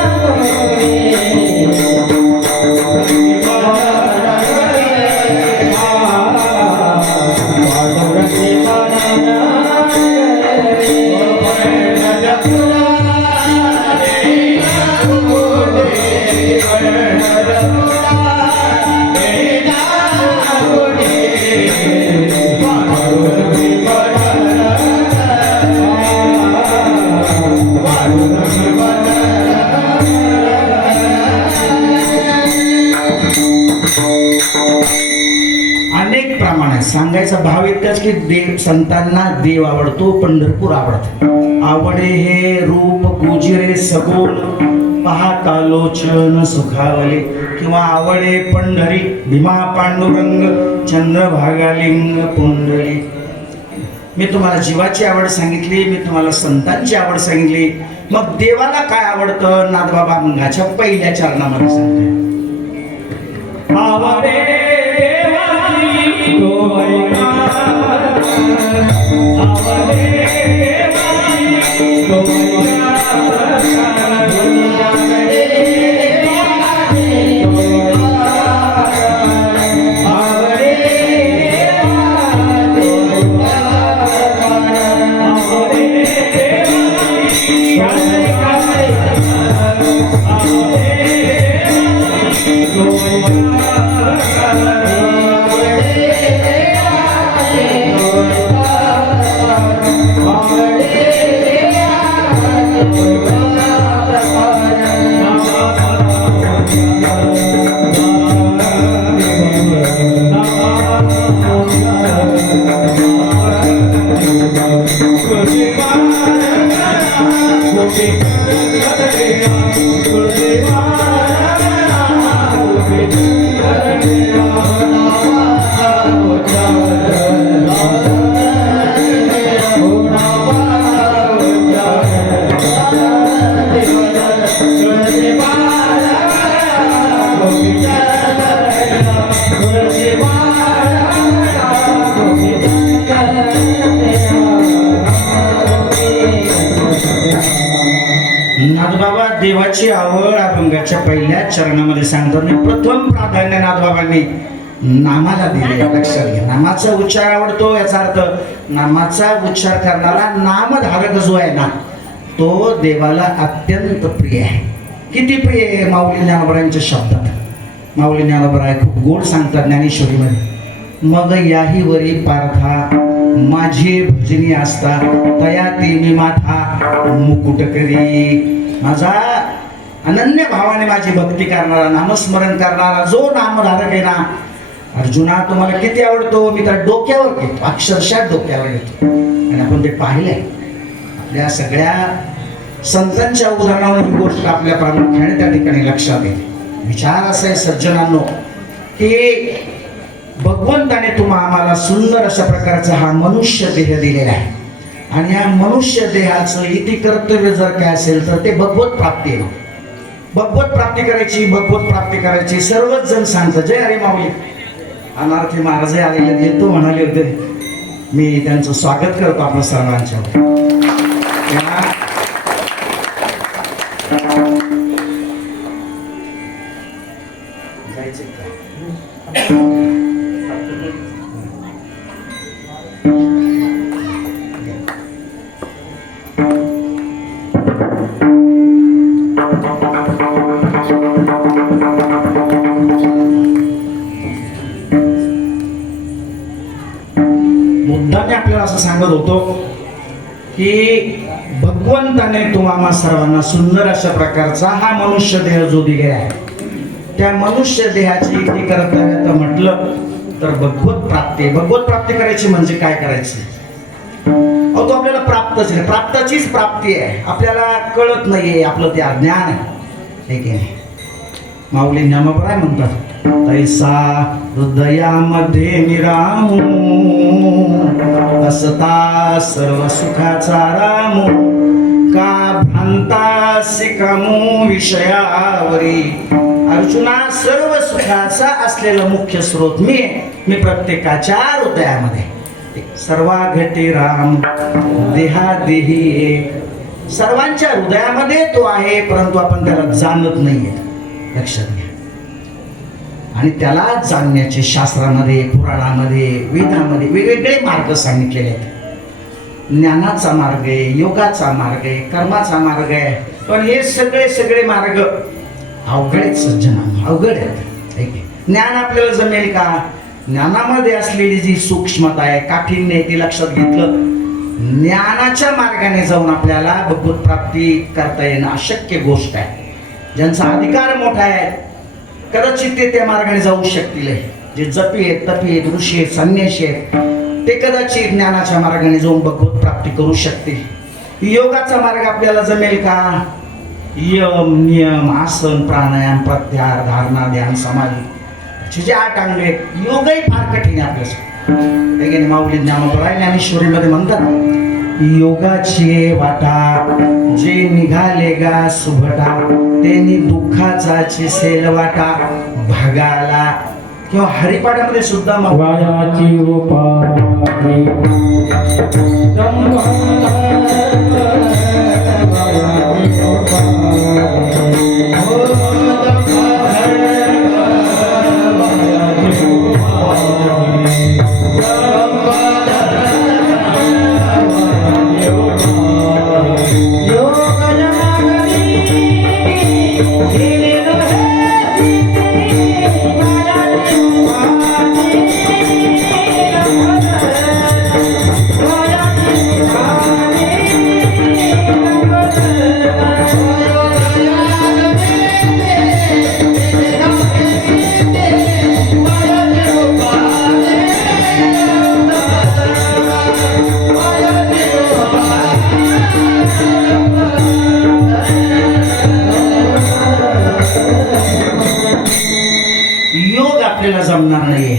अनेक प्रमाण आहे. सांगायचा भाव इतकाच की देव संतांना देव आवडतो, पंढरपूर आवडतं. आवडे हे रूप गुजिरे सगोल पाहता लोचन सुखावले, किंवा आवडे पंढरी भीमा पांडुरंग चंद्रभागालिंग पुंडरी. मी तुम्हाला जीवाची आवड सांगितली, मी तुम्हाला संतांची आवड सांगितली. मग देवाला काय आवडतं? नाथबाबा अभंगाच्या पहिल्या चरणामध्ये सांगते, आवडे देवाची गोविंदा, आवडे देवाची गोविंदा, नाथबाबा देवाची आवड अभंगाच्या पहिल्या चरणामध्ये सांगतात. प्रथम प्राधान्य नाथबाबांनी नामाला दिले. लक्षात घ्या, नामाचा उच्चार आवडतो याचा अर्थ नामाचा उच्चार करणारा नामधारक जो आहे ना, तो देवाला अत्यंत प्रिय आहे. किती प्रिय आहे? माऊली ज्ञानोबरायांच्या शब्दात. माऊली ज्ञानोबराय खूप गोड सांगतात ज्ञानेश्वरीमध्ये, मग याही वरी पार्था माझी भजनी असता, तया तेनी माथा मुकुट करी. माझा अनन्य भावाने माझी भक्ती करणारा, नामस्मरण करणारा जो नामधारक आहे ना, अर्जुना तुम्हाला किती आवडतो? मी तर डोक्यावर घेतो, अक्षरशः डोक्यावर घेतो. आणि आपण ते पाहिलंय आपल्या सगळ्या संतांच्या उदाहरणावर ही गोष्ट आपल्या प्रामुख्याने त्या ठिकाणी लक्षात येते. विचार असा आहे सज्जनांनो, की भगवंताने तुम्हा आम्हाला सुंदर अशा प्रकारचा हा मनुष्य देह दिलेला आहे. आणि या मनुष्य देहाचं इति कर्तव्य जर काय असेल तर ते भगवत प्राप्ती आहे. भगवत प्राप्ती करायची, भगवत प्राप्ती करायची. सर्वच जण सांगतात जय हरी माऊली. अनार्थी महाराज आलेले येतो म्हणाले होते, मी त्यांचं स्वागत करतो आपल्या सर्वांच्या. मुद्दाने आपल्याला असं सांगत होतो की भगवंताने तुम्हाला सर्वांना सुंदर अशा प्रकारचा हा मनुष्य देह जो दिलेला आहे, त्या मनुष्य देहाची इति कर्तव्य तर म्हटलं तर भगवत प्राप्ती. भगवत प्राप्ती करायची म्हणजे काय करायचं? अहो तो आपल्याला प्राप्तच आहे, प्राप्ताचीच प्राप्ती आहे. आपल्याला कळत नाहीये, आपलं ते अज्ञान आहे. ठीक आहे, माऊली ज्ञानोबराय म्हणतात, तैसा हृदयामध्ये मिरामू असता सर्व सुखाचा रामू, का भ्रांता सिकामू विषयावरी. अर्जुना, सर्व सुखाचा असलेला मुख्य स्रोत मी प्रत्येकाच्या हृदयामध्ये. सर्वा घटे राम देहा देही एक. सर्वांच्या हृदयामध्ये तो आहे, परंतु आपण त्याला जाणत नाहीये. लक्षात घ्या. आणि त्याला जाणण्याचे शास्त्रामध्ये, पुराणामध्ये, वेदामध्ये वेगवेगळे मार्ग सांगितलेले आहेत. ज्ञानाचा मार्ग आहे, योगाचा मार्ग आहे, कर्माचा मार्ग आहे. पण हे सगळे मार्ग अवघड आहेत सज्जनांनो, अवघड आहेत. ज्ञान आपल्याला जमेल का? ज्ञानामध्ये असलेली जी सूक्ष्मता आहे, काठिण्य आहे, ती लक्षात घेतलं, ज्ञानाच्या मार्गाने जाऊन आपल्याला भगवत प्राप्ती करता येणं अशक्य गोष्ट आहे. ज्यांचा अधिकार मोठा आहे कदाचित ते त्या मार्गाने जाऊ शकतील. जे जपी आहेत, तपी आहेत, ऋषी आहेत, संन्यासी आहेत, ते कदाचित ज्ञानाच्या मार्गाने जाऊन भगवत प्राप्ती करू शकतील. योगाचा मार्ग आपल्याला जमेल का? यम, नियम, आसन, प्राणायाम, प्रत्याहार, धारणा, ध्यान, समाधी, जे 8 अंग आहेत, योगही फार कठीण आहे आपल्यासाठी. माऊली ज्ञानोबराय ज्ञानेश्वरीमध्ये म्हणतात, योगाचे वाटा जे निघाले गा सुभटा, त्यांनी दुःखाचा सेल वाटा भागाला. किंवा हरिपाठामध्ये सुद्धा वायाची उपाधी जमणार नाहीये.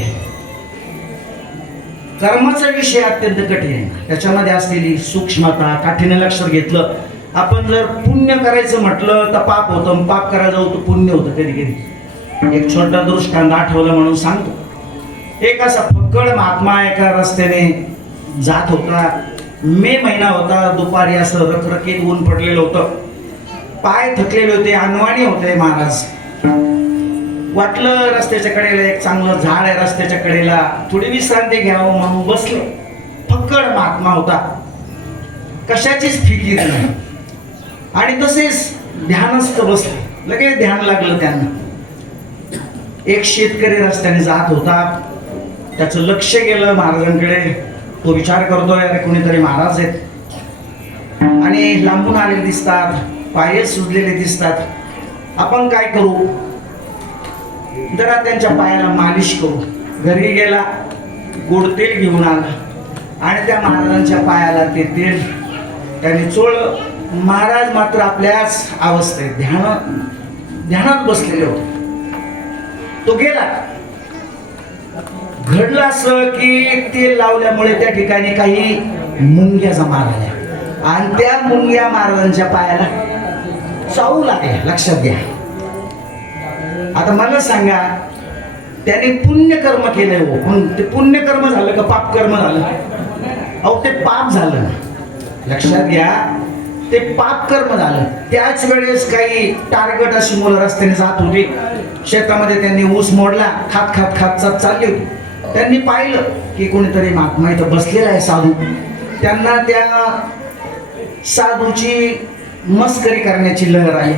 कर्माचा विषय अत्यंत कठीण आहे. त्याच्यामध्ये असलेली सूक्ष्मता, काठीने लक्षात घेतलं. आपण जर पुण्य करायचं म्हटलं तर पाप होतं, पाप करायला जाऊ तर पुण्य होतं. कधी कधी एक छोटा दृष्टांत आठवलं म्हणून सांगतो. एक असा फक्कड महात्मा एका रस्त्याने जात होता. मे महिना होता, दुपारी असं रखरखीत ऊन पडलेलं होतं, पाय थकलेले होते, अनवाणी होते महाराज. वाटलं रस्त्याच्या कडेला एक चांगलं झाड आहे, रस्त्याच्या कडेला थोडी विश्रांती घ्यावं म्हणून बसलो. फक्कड महात्मा होता, कशाचीच फिकीर नाही, आणि तसेच ध्यानस्थ बसले. लगेच ध्यान लागलं त्यांना. एक शेतकरी रस्त्याने जात होता, त्याचं लक्ष गेलं महाराजांकडे. तो विचार करतोय, अरे कोणीतरी महाराज आहेत आणि लांबून आलेले दिसतात, पाय सुजलेले दिसतात, आपण काय करू, जरा त्यांच्या पायाला मालिश करू. घरी गेला, गोड तेल घेऊन आला आणि त्या महाराजांच्या पायाला ते तेल त्याने चोळलं. महाराज मात्र आपल्याच अवस्थेत ध्यानात बसलेले होते. तो गेला. घडलं असं की तेल लावल्यामुळे त्या ठिकाणी काही मुंग्या जमा झाल्या आणि त्या मुंग्या महाराजांच्या पायाला चावू लागल्या. लक्षात घ्या. आता मला सांगा, त्याने पुण्यकर्म केलंय हो, पण ते पुण्यकर्म झालं का पाप कर्म झालं? अहो ते पाप झालं. लक्षात घ्या, ते पाप कर्म झालं. त्याच वेळेस काही टार्गट अशी मुलं रस्त्याने जात होती. शेतामध्ये त्यांनी ऊस मोडला, खात खात खात चालली होती. त्यांनी पाहिलं की कोणीतरी महात्मा इथं बसलेला आहे, साधू. त्यांना त्या साधूची मस्करी करण्याची लहर आली.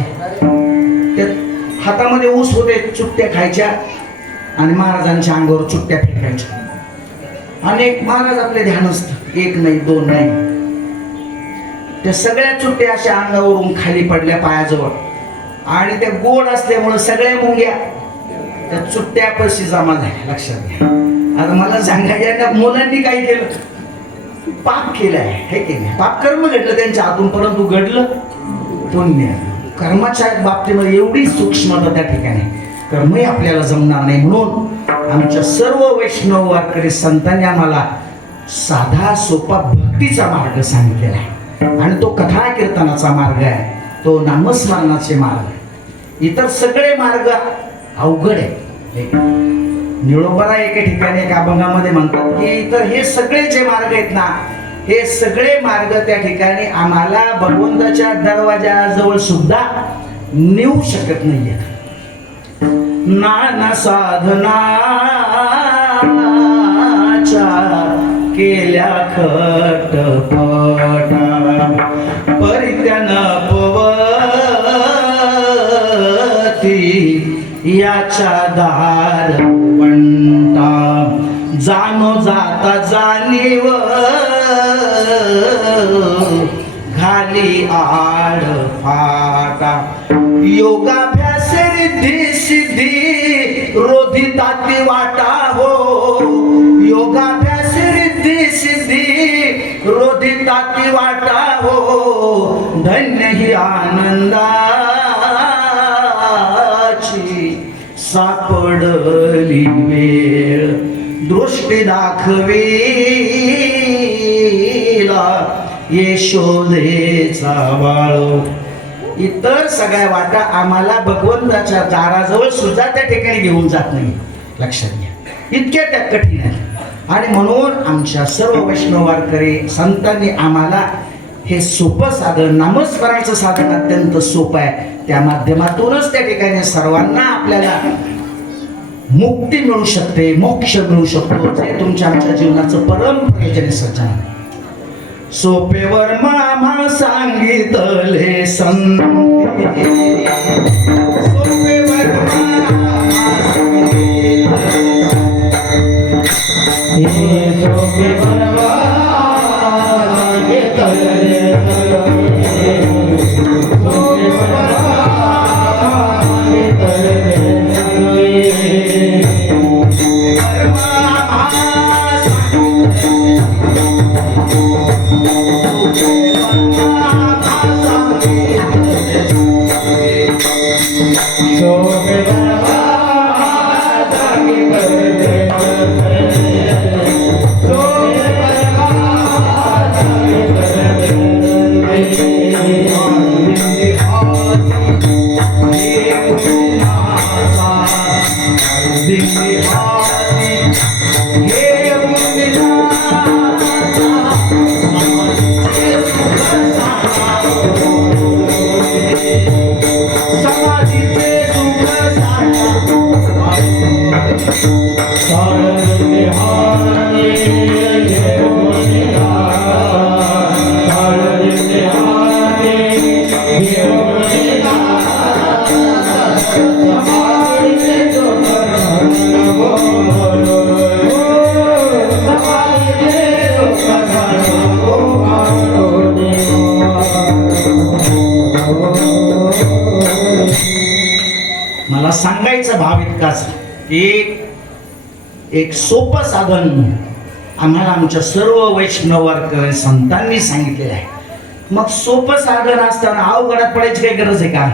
त्या हातामध्ये ऊस होते, चुट्ट्या खायच्या आणि महाराजांच्या अंगावर चुट्ट्या फेकायच्या. अनेक महाराज आपले ध्यानस्थ, 1 नाही 2 नाही, त्या सगळ्या चुट्ट्या अशा अंगावरून खाली पडल्या पायाजवळ. आणि त्या गोड असल्यामुळे सगळ्या मुंग्या त्या चुट्ट्यापाशी जमा झाल्या. लक्षात घ्या. आता मला सांगायच्या मुलांनी काय केलं, पाप केलंय हे की नाही, पाप कर्म घडलं त्यांच्या हातून, परंतु घडलं पुण्य. कर्माच्या बाबतीमध्ये एवढी सूक्ष्मता त्या ठिकाणी, कर्मही आपल्याला जमणार नाही. म्हणून आमच्या सर्व वैष्णव वारकरी संतांनी आम्हाला साधा सोपा भक्तीचा मार्ग सांगितलेला आहे, आणि तो कथा कीर्तनाचा मार्ग आहे, तो नामस्मरणाचे मार्ग. इतर सगळे मार्ग अवघड आहे. निळोबरा एके ठिकाणी एका अभंगामध्ये म्हणतात की इतर हे सगळे जे मार्ग आहेत ना, हे सगळे मार्ग त्या ठिकाणी आम्हाला भगवंताच्या दरवाजाजवळ सुद्धा नेऊ शकत नाहीये. नाना साधनाच्या केल्या खटपटा परित्यान पवती याच्या दार वंटा जाणो जाता जाणीव घाली आड फाटा योगाभ्यास रिद्धी सिद्धी रोधिताती वाटा हो योगाभ्यास रिद्धी सिद्धी रोधिताती वाटा हो धन्य ही आनंदाची सापडली वेळ दृष्टी दाखवीला यशोदेचा बाळो. इतर सगळ्या वाटा आम्हाला भगवंताच्या दाराजवळ सुद्धा त्या ठिकाणी घेऊन जात नाही, लक्षात घ्या, इतक्या त्या कठीण आहेत. आणि म्हणून आमच्या सर्व वैष्णव वारकरी संतांनी आम्हाला हे सोपं साधन, नामस्मरणाचं साधन अत्यंत सोपं आहे, त्या माध्यमातूनच त्या ठिकाणी सर्वांना आपल्याला मुक्ती मिळू शकते, मोक्ष मिळू शकतो, जे तुमच्या आमच्या जीवनाचं परम प्रयोजन सज्जन. सोपेवर मामा सांगितले संती सोपेवर मामा मला सांगायचं भाव इतकाच की एक सोपं साधन आम्हाला आमच्या सर्व वैष्णव वारकरी संतांनी सांगितलेलं आहे. मग सोपं साधन असताना अवघडात पडायची काही गरज आहे का?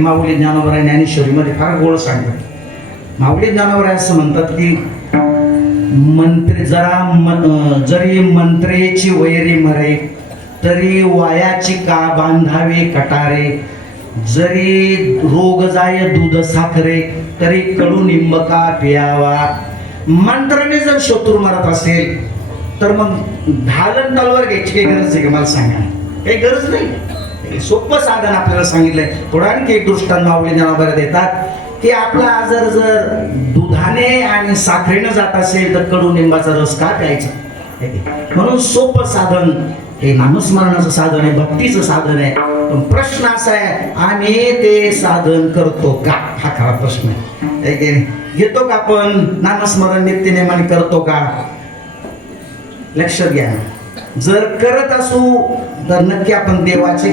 माऊली ज्ञानोबा ज्ञानेश्वरीमध्ये फार गोड सांगतात. माऊली ज्ञानोबा असं म्हणतात की मंत्री जरी मंत्रेची वैरी मरे तरी वायाची का बांधावे कटारे जरी रोग जाय दूध साखरे तरी कडू निंब का प्यावा. मंत्राने जर शत्रू मारत असेल तर मग ढालन तलवार घ्यायची काही गरज आहे का? मला सांगा, काही गरज नाही. सोपं साधन आपल्याला सांगितलंय. थोडं आणखी एक दृष्टांत माऊली ज्ञानोबा देतात की आपला आजार जर दुधाने आणि साखरेनं जात असेल तर कडू निंबाचा रस का प्यायचा. म्हणून सोपं साधन हे नामस्मरणाचं साधन आहे, भक्तीचं साधन आहे. पण प्रश्न असा आहे, आम्ही ते साधन करतो का? हा खरा प्रश्न आहे. घेतो का आपण नामस्मरण नित्यनेमाने करतो का? लक्षात घ्या, जर करत असू तर नक्की आपण देवाचे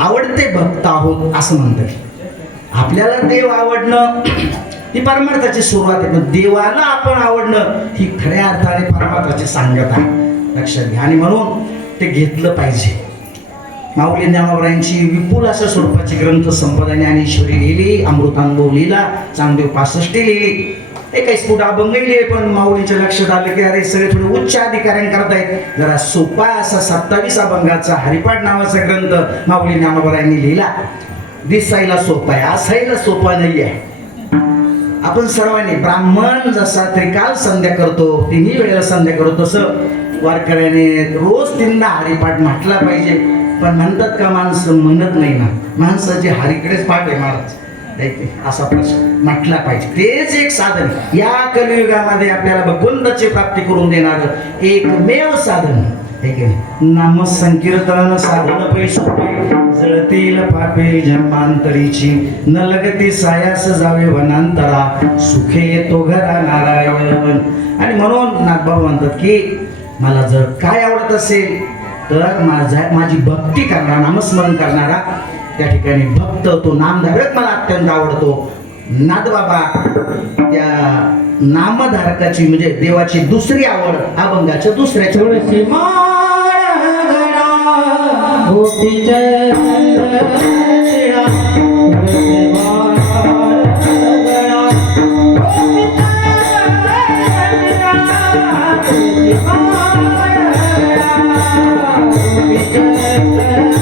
आवडते भक्त आहोत असं म्हणतात. आपल्याला देव आवडणं ही परमार्थाची सुरुवात आहे. पण देवाला आपण आवडणं ही खऱ्या अर्थाने परमार्थाची सांगत आहे, लक्षात घ्या. आणि म्हणून ते घेतलं पाहिजे. माऊली ज्ञानोबरायांची विपुल अशा स्वरूपाची ग्रंथ संपदा ज्ञानेश्वरी लिहिली, अमृतानुभव लिहिला, चांगदेव 65 लिहिली, काही स्फुट अभंग लिहिले. पण माऊलीच्या लक्षात आलं की अरे सगळे थोडे उच्च अधिकाऱ्यांकरतायत, जरा सोपा असा 27 अभंगाचा हरिपाठ नावाचा ग्रंथ माऊली ज्ञानोबरायांनी लिहिला. दिसायला सोपा आहे, असायला सोपा नाही आहे. आपण सर्वांनी ब्राह्मण जसा त्रिकाल संध्या करतो, तिन्ही वेळेला संध्या करतो, तसं वारकऱ्याने रोज 3दा हरिपाठ म्हटला पाहिजे. पण म्हणतात का माणसं म्हणत नाही ना, माणसाचे हरीकडेच पाठ आहे महाराज, असा प्रश्न म्हटला पाहिजे. तेच एक साधन या कलियुगामध्ये आपल्याला भगवंताची प्राप्ती करून देणारं एकमेव साधन आहे की नाही. नाम संकीर्तन साधन पैसोपे, जळतील पापे जन्मांतरीची, न लगती सायास जावे वनांतरा, सुखे येतो घरा नारायण. आणि म्हणून नाथबाबा म्हणतात की मला जर काय आवडत असेल तर माझी भक्ती करणारा, नामस्मरण करणारा त्या ठिकाणी भक्त, तो नामधारक मला अत्यंत आवडतो. नाथबाबा त्या नामधारकाची म्हणजे देवाची दुसरी आवड अभंगाच्या दुसऱ्या तुळशी माळ गळा गोपीच्या गळा, तुळशी माळ गळा गोपीच्या गळा,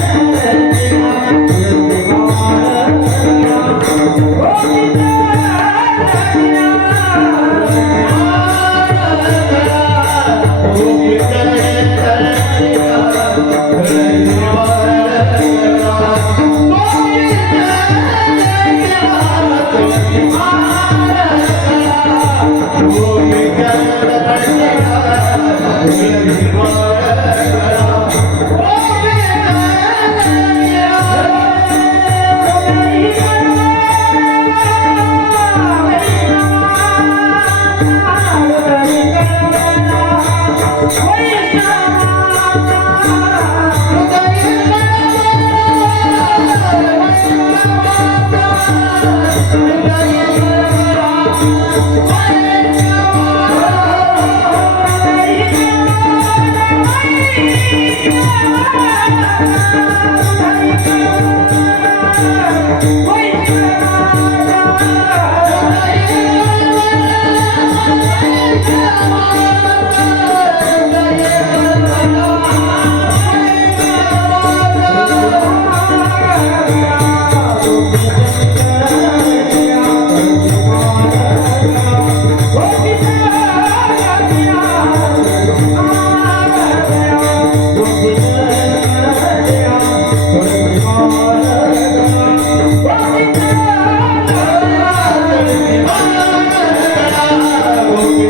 तुळशी माळ गळा गोपीच्या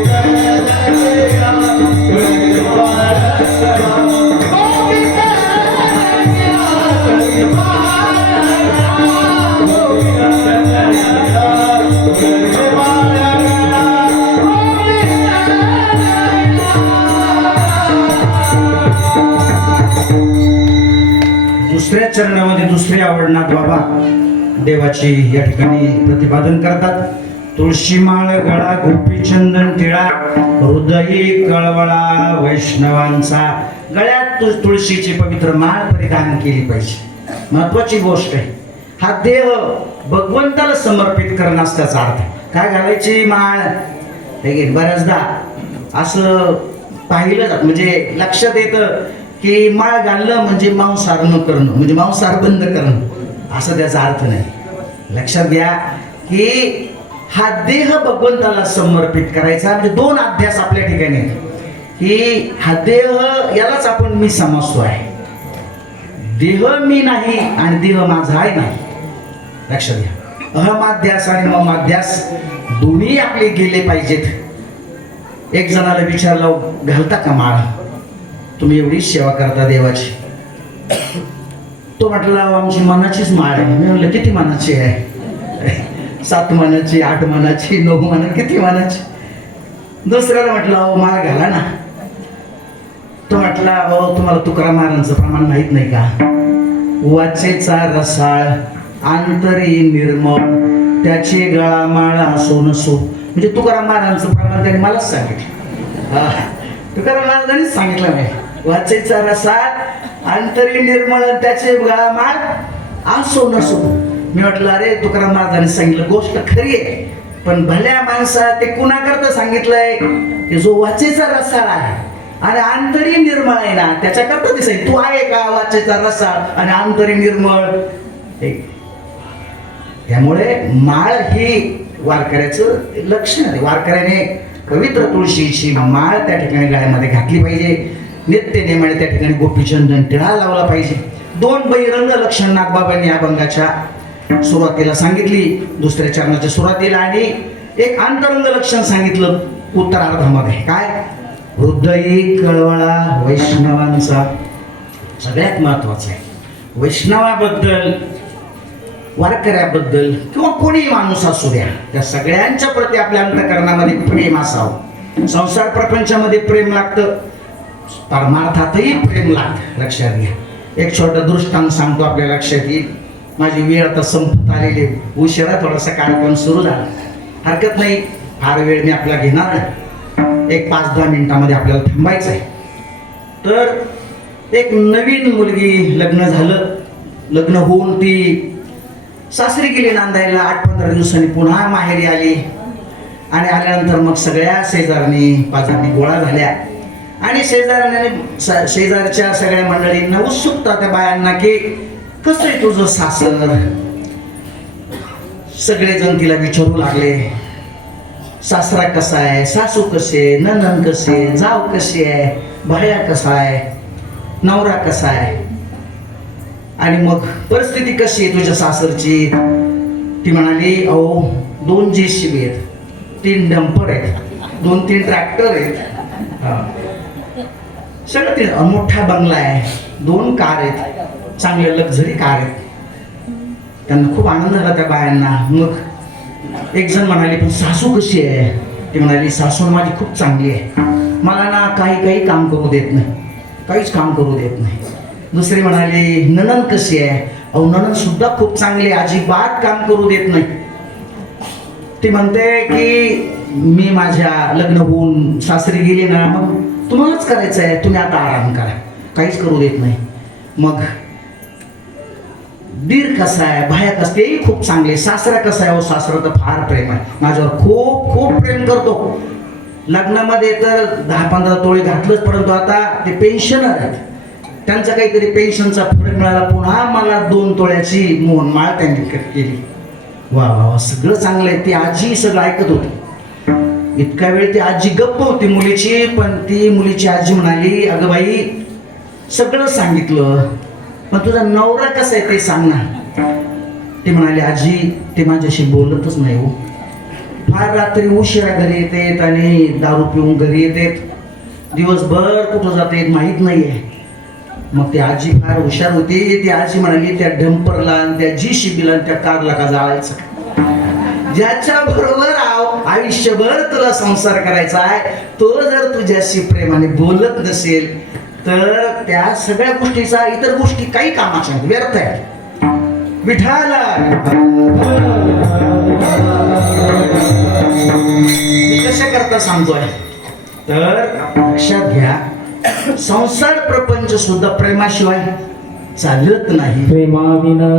दुसऱ्या चरणामध्ये दुसरी आवड नाथबाबा देवाची या ठिकाणी प्रतिपादन करतात. तुळशी माळ गळा गोपी चंदन टिळा, हृदयी कळवळा वैष्णवांचा. गळ्यात तुळशीची पवित्र माळ परिधान केली पाहिजे. महत्वाची गोष्ट आहे. हा देह भगवंताला समर्पित करणं असं त्याचा अर्थ. काय घालायची माळ, बऱ्याचदा असं पाहिलं जात, म्हणजे लक्षात येतं की माळ घालणं म्हणजे मांसाहार न करणं, म्हणजे मांसाहार बंद करणं, असं त्याचा अर्थ नाही. लक्षात घ्या की हा देह भगवंताला समर्पित करायचा. म्हणजे 2 अध्यास आपल्या ठिकाणी की हा देह यालाच आपण मी समजतो आहे. देह मी नाही आणि देह माझा आहे नाही. लक्षात घ्या, अहमाध्यास आणि ममाध्यास दोन्ही आपले गेले पाहिजेत. एक जणाला विचारलं, घालता का माळ, तुम्ही एवढी सेवा करता देवाची? तो म्हटला आमची मनाचीच माळ आहे. मी म्हटलं किती मनाची आहे? 7 मनाची, 8 मनाची, 9 मना, किती मनाची? दुसऱ्याला म्हटलं अहो माळ घाला ना. तो म्हटला अहो तुम्हाला तुकाराम महाराजांचं प्रमाण माहित नाही का? वाचेचा रसाळ, आंतरी निर्मळ, त्याची गळामाळ असो नसो, म्हणजे तुकाराम महाराजांचं प्रमाण त्यांनी मलाच सांगितलं. तुकाराम महाराजांनीच सांगितलं नाही, वाचेचा रसा अंतरी निर्मळ त्याचे गळामाळ असो नसो. मी म्हटलं अरे तुकाराम महाराजांनी सांगितलं गोष्ट खरी आहे, पण भल्या माणसा ते कुणाकरता सांगितलंय, की जो वाचेचा रसाळ आहे आणि आंतरी निर्मळ आहे ना, त्याच्याकरता ते सांगितलं. तू आहे का वाचेचा रसाळ आणि आंतरी निर्मळ? त्यामुळे माळ ही वारकऱ्याचं लक्षण आहे. वारकऱ्याने पवित्र तुळशीची माळ त्या ठिकाणी गळ्यामध्ये घातली पाहिजे. नित्य नेमाने त्या ठिकाणी गोपीचंदन टिळा लावला पाहिजे. 2 बहिरंग लक्षण नागबाबांनी या अभंगाच्या सुरुवातीला सांगितली, दुसऱ्या चरणाच्या सुरुवातीला, आणि एक अंतरंग लक्षण सांगितलं उत्तरार्धामध्ये. काय? हृदयी कळवळा वैष्णवांचा. सगळ्यात महत्वाचं आहे, वैष्णवाबद्दल, वारकऱ्याबद्दल किंवा कोणी माणूस असू द्या, त्या सगळ्यांच्या प्रती आपल्या अंतःकरणामध्ये प्रेम असावं. संसार प्रपंचामध्ये प्रेम लागतं, परमार्थातही प्रेम लागतं. लक्षात घ्या. एक छोटं दृष्टांत सांगतो, आपल्या लक्षात येईल. माझी वेळ आता संपत आलेली, उशिरा थोडासा कार्यक्रम सुरू झाला. हरकत नाही, फार वेळ मी आपला घेणार नाही, एक 5-10 मिनिटामध्ये आपल्याला थांबायचं आहे. तर एक नवीन मुलगी लग्न झालं, लग्न होऊन ती सासरी गेली नांदायला. 8-15 दिवसांनी पुन्हा माहेरी आली, आणि आल्यानंतर मग सगळ्या शेजारणी पाजारणी गोळा झाल्या, आणि शेजारच्या सगळ्या मंडळींना उत्सुकता त्या बायांना की कसं आहे तुझं सासर. सगळेजण तिला विचारू लागले, सासरा कसा आहे, सासू कसे, नणंद कसे, जाव कशी आहे, भाया कसा आहे, नवरा कसा आहे, आणि मग परिस्थिती कशी आहे तुझ्या सासरची. ती म्हणाली, अहो 2 JCB आहेत, 3 डंपर आहेत, 2-3 ट्रॅक्टर आहेत, सगळं ते मोठा बंगला आहे, 2 कार आहेत, चांगले लक्झरी कार आहेत. त्यांना खूप आनंद झाला त्या बायांना. मग एक जण म्हणाली, पण सासू कशी आहे? ती म्हणाली, सासू माझी खूप चांगली आहे, मला ना काही काम करू देत नाही, काहीच काम करू देत नाही. दुसरी म्हणाली, नणंद कशी आहे? अहो नणंद सुद्धा खूप चांगली, अजिबात काम करू देत नाही. ती म्हणते की मी माझ्या लग्न होऊन सासरी गेली ना, मग तुम्हालाच करायचं आहे, तुम्ही आता आराम करा, काहीच करू देत नाही. मग दीर कसा आहे, भाया कसं, तेही खूप चांगले. सासरा कसा आहे? हो सासरा तर फार प्रेम आहे, माझ्यावर खूप खूप प्रेम करतो. लग्नामध्ये तर 10-15 तोळे घातलंच, परंतु आता ते पेन्शनर आहेत, त्यांचा काहीतरी पेन्शनचा फरक मिळाला, पुन्हा मला 2 तोळ्याची मोहनमाळ त्यांनी केली. वा वा, सगळं चांगलं आहे. ती आजी सगळं ऐकत होती. इतका वेळ ती आजी गप्प होती मुलीची, पण ती मुलीची आजी म्हणाली, अगं बाई सगळं सांगितलं, पण तुझा नवरा कसा आहे ते सांग ना. ती म्हणाली, आजी ते माझ्याशी बोलतच नाही हो, फार रात्री उशिरा घरी येतात आणि दारू पिऊन घरी येतात, दिवसभर कुठं जाते माहीत नाहीये. मग ती आजी फार हुशार होती. ती आजी म्हणाली, त्या डंपरला आणि त्या JCBला आणि त्या कारला का जाळायचं? ज्याच्या बरोबर आयुष्यभर तुला संसार करायचा आहे, तो जर तुझ्याशी प्रेमाने बोलत नसेल तर त्या सगळ्या गोष्टीचा, इतर गोष्टी काही कामाच्या नाहीत, व्यर्थ आहे. विठाला मी कशा करता सांगतोय, तर लक्षात घ्या, संसार प्रपंच सुद्धा प्रेमाशिवाय चालत नाही. प्रेमाविना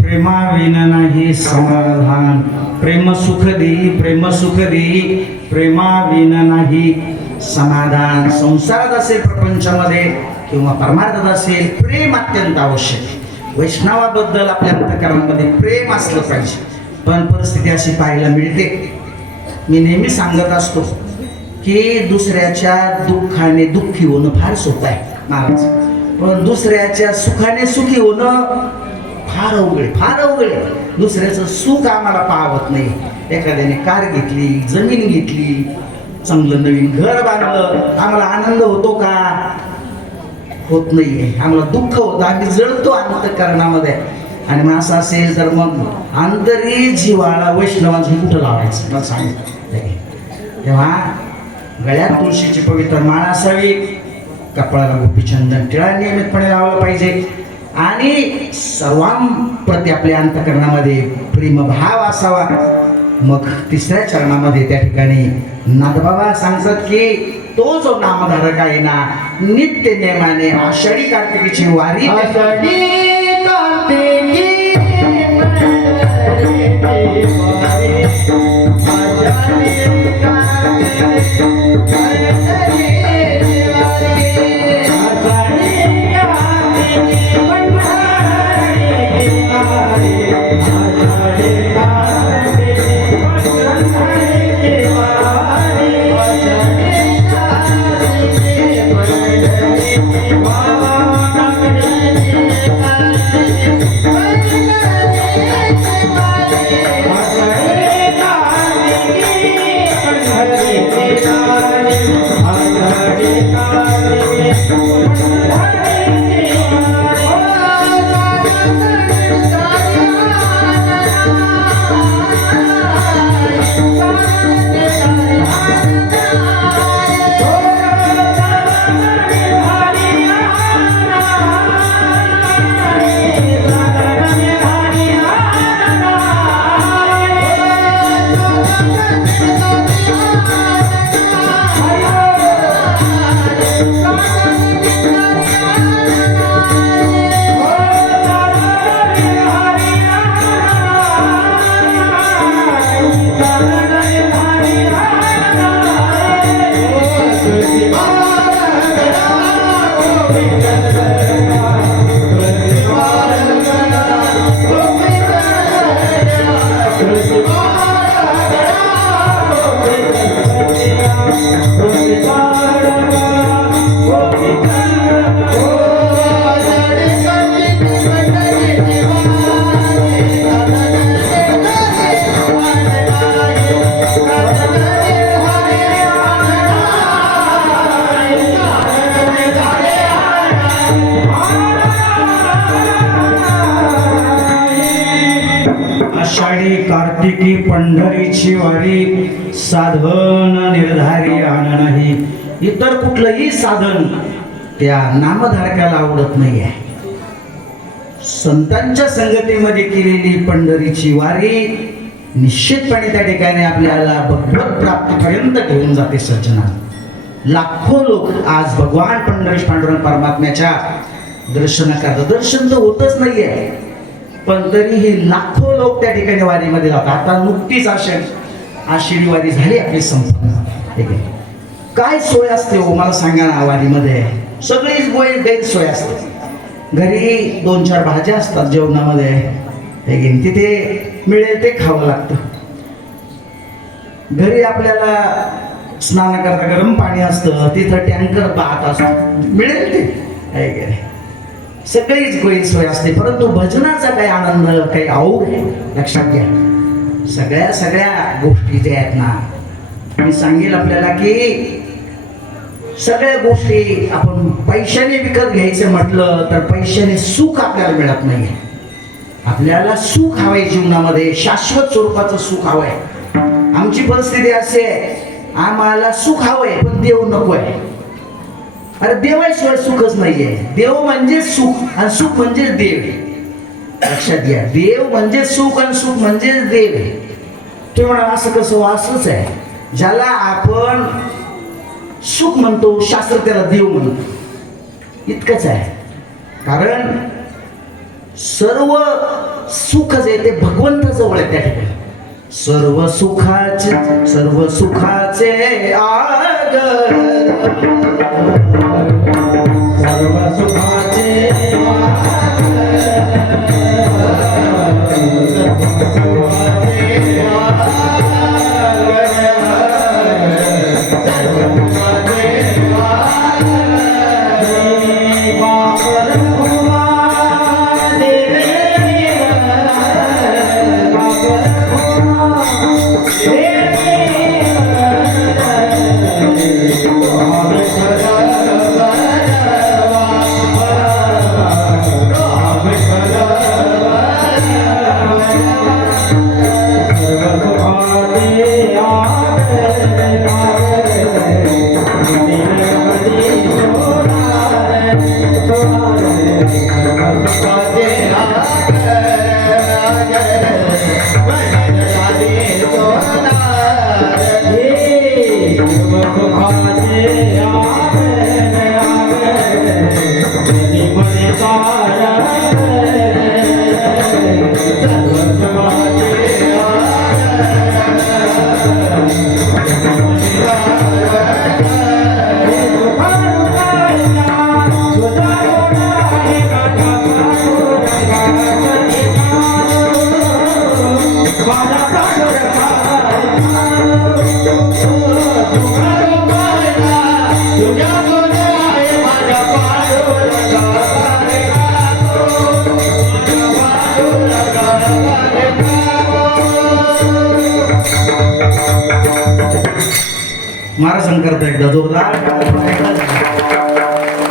प्रेमाविना नाही समाधान. प्रेम सुख देई, प्रेम सुख देई, प्रेमाविना नाही समाधान संसारात असेल, प्रपंचामध्ये किंवा परमार्थात असेल, प्रेम अत्यंत आवश्यक. वैष्णवाबद्दल आपल्या अंतःकरणामध्ये प्रेम असलं पाहिजे. पण परिस्थिती अशी पाहायला मिळते, मी नेहमी सांगत असतो की दुसऱ्याच्या दुःखाने दुःखी होणं फार सोपं आहे महाराज, पण दुसऱ्याच्या सुखाने सुखी होणं फार अवघड आहे. दुसऱ्याचं सुख आम्हाला पाहत नाही. एखाद्याने कार घेतली, जमीन घेतली, चांगलं नवीन घर बांधलं, आम्हाला आनंद होतो का? होत नाहीये. आम्हाला दुःख होतं, आम्ही जळतो अंतःकरणामध्ये. आणि मग असं असेल तर मग आंतरी जिव्हाळा वैष्णवांची कुठं लावायचं मला सांगितलं. तेव्हा गळ्यात तुळशीची पवित्र माळ असावी, कपाळाला गोपीचंदन टिळा नियमितपणे लावला पाहिजे आणि सर्वांप्रती आपल्या अंतःकरणामध्ये प्रेमभाव असावा. मग तिसऱ्या चरणामध्ये त्या ठिकाणी नाथबाबा सांगतात की तो जो नामधारक आहे ना, नित्य नेमाने आषाढी कार्तिकीची वारी आषाढी कार्तिकी पंढरीची वारी, आषाढी कार्तिकी पंढरीची वारी, आषाढी कार्तिकी पंढरीची वारी, आषाढी कार्तिकी पंढरीची वारी, आषाढी कार्तिकी पंढरीची आषाढी कार्तिकी पंढरीची वारी, साधन निर्धारी आन नाही. इतर कुठलंही साधन त्या नामधारकाला आवडत नाही आहे. संतांच्या संगतीमध्ये केलेली पंढरीची वारी निश्चितपणे त्या ठिकाणी आपल्याला भगवत प्राप्तीपर्यंत घेऊन जाते. सज्जना, लाखो लोक आज भगवान पंढरीश पांडुरंग परमात्म्याच्या दर्शन करतात. दर्शन तर होतच नाहीये, पण तरीही लाखो लोक त्या ठिकाणी वारीमध्ये जातात. आता नुकतीच आषाढी वारी झाली आपली संपन्न. ठीक आहे, काय सोय असते हो मला सांगा ना. वारीमध्ये सगळीच गैरसोय असते. घरी 2-4 भाज्या असतात जेवणामध्ये, तिथे मिळेल ते खावं लागतं. घरी आपल्याला स्नानाकरता गरम पाणी असतं, तिथं टँकर पाहत असतो, मिळेल ते. सगळीच गैरसोय असते. परंतु भजनाचा काही आनंद, काही औघ लक्षात घ्या. सगळ्या गोष्टी ज्या आहेत ना, मी सांगेल आपल्याला की सगळ्या गोष्टी आपण पैशाने विकत घ्यायचं म्हटलं तर पैशाने सुख आपल्याला मिळत नाही. आपल्याला सुख हवंय जीवनामध्ये, शाश्वत स्वरूपाचं सुख हवंय. आमची परिस्थिती अशी आहे, आम्हाला सुख हवंय पण देव नकोय. अरे देवाशिवाय सुखच नाहीये. देव म्हणजे सुख आणि सुख म्हणजे देव. लक्षात घ्या, देव म्हणजे सुख आणि सुख म्हणजे देव. तुम्ही म्हणा असं कसं? असंच आहे. ज्याला आपण सुख म्हणतो, शास्त्र त्याला देव म्हणतो. इतकंच आहे. कारण सर्व सुख जे ते भगवंत जवळ आहे. त्या ठिकाणी सर्व सुखाचे आग सर्व सुखाचे महाराजांकरता एकदा जोरदार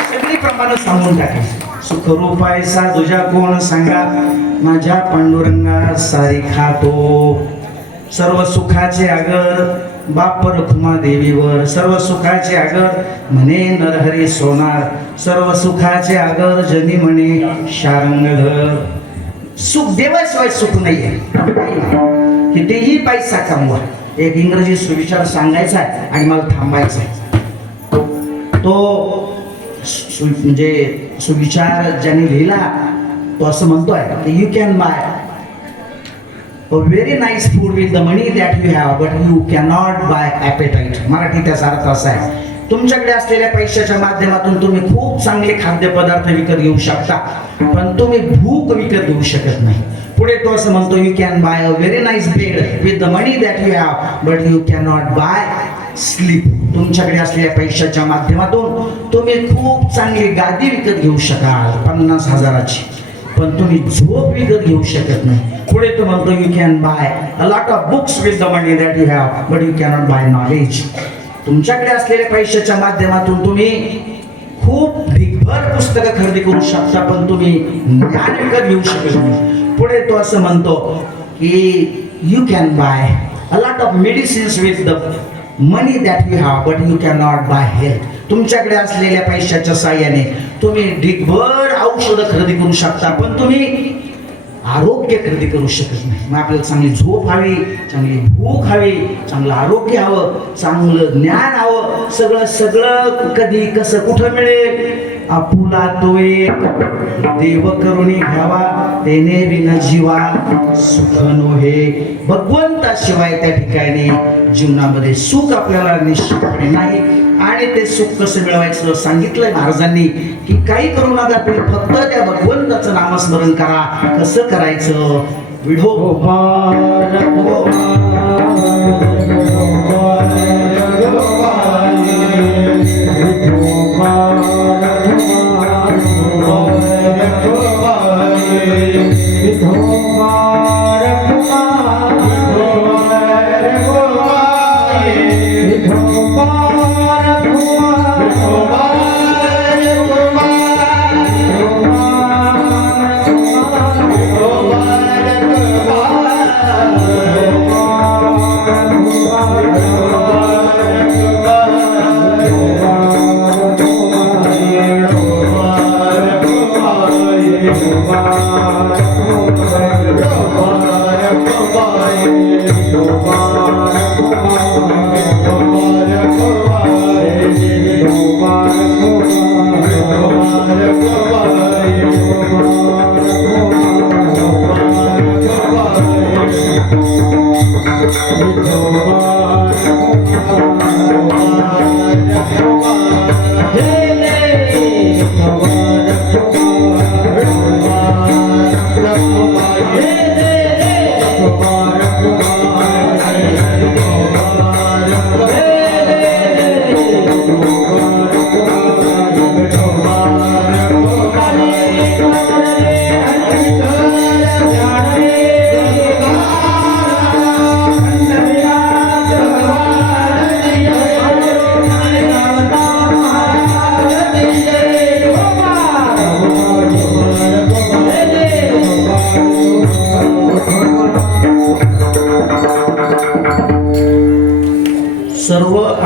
सगळी प्रमाण सांगून टाकायची. सुख रूपायचा तुझ्या कोण सांगा, माझ्या पांडुरंगा सारी खातो. सर्व सुखाचे आगर बाप रखुमा देवीवर, सर्व सुखाचे आगर म्हणे नरहरी सोनार, सर्व सुखाचे आगर जनी म्हणे शारंगधर. सुख देवाशिवाय सुख नाहीये, कितीही पैसा कमवा. एक इंग्रजी सुविचार सांगायचा आहे आणि मला थांबायचा आहे. तो म्हणजे सुविचार ज्याने लिहिला तो असं म्हणतोय की you can buy a very nice food with the money that you have, but you cannot buy appetite. Marathi त्याचा अर्थ असा आहे, तुमच्याकडे असलेल्या पैशाच्या माध्यमातून तुम्ही खूप चांगले खाद्यपदार्थ विकत घेऊ शकता, पण तुम्ही भूक विकत घेऊ शकत नाही. पुढे तो असं म्हणतो, you can buy a very nice bed with the money that you have, but you cannot buy sleep. तुमच्याकडे असलेल्या पैशाच्या माध्यमातून तुम्ही खूप चांगली गादी विकत घेऊ शकाल 50,000ची, पण तुम्ही झोप विकत घेऊ शकत नाही. पुढे तो म्हणतो, you can buy a lot of books with the money that you have, but you cannot buy knowledge. तुमच्याकडे असलेल्या पैशाच्या माध्यमातून तुम्ही खूप ढिगभर पुस्तकं खरेदी करू शकता, पण तुम्ही ज्ञान विकत घेऊ शकत नाही. पुढे तो असं म्हणतो की you can buy a lot of medicines with the money that you have, but you cannot buy health. तुमच्याकडे असलेल्या पैशाच्या साह्याने तुम्ही ढिगभर औषधं खरेदी करू शकता, पण तुम्ही आरोग्य खरेदी करू शकत नाही. मग आपल्याला चांगली झोप हवी, चांगली भूक हवी, चांगलं आरोग्य हवं, चांगलं ज्ञान हवं. सगळं सगळं कधी कसं कुठं मिळेल? आपुला तो एक देव करुणी घ्यावा, तेने विन जीवा सुख नोहे. भगवंताशिवाय त्या ठिकाणी जीवनामध्ये सुख आपल्याला निश्चितपणे नाही. आणि ते सुख कसं मिळवायचं सांगितलंय महाराजांनी की काही करू नका, तुम्ही फक्त त्या भगवंताचं नामस्मरण करा. कसं करायचं? विठोबा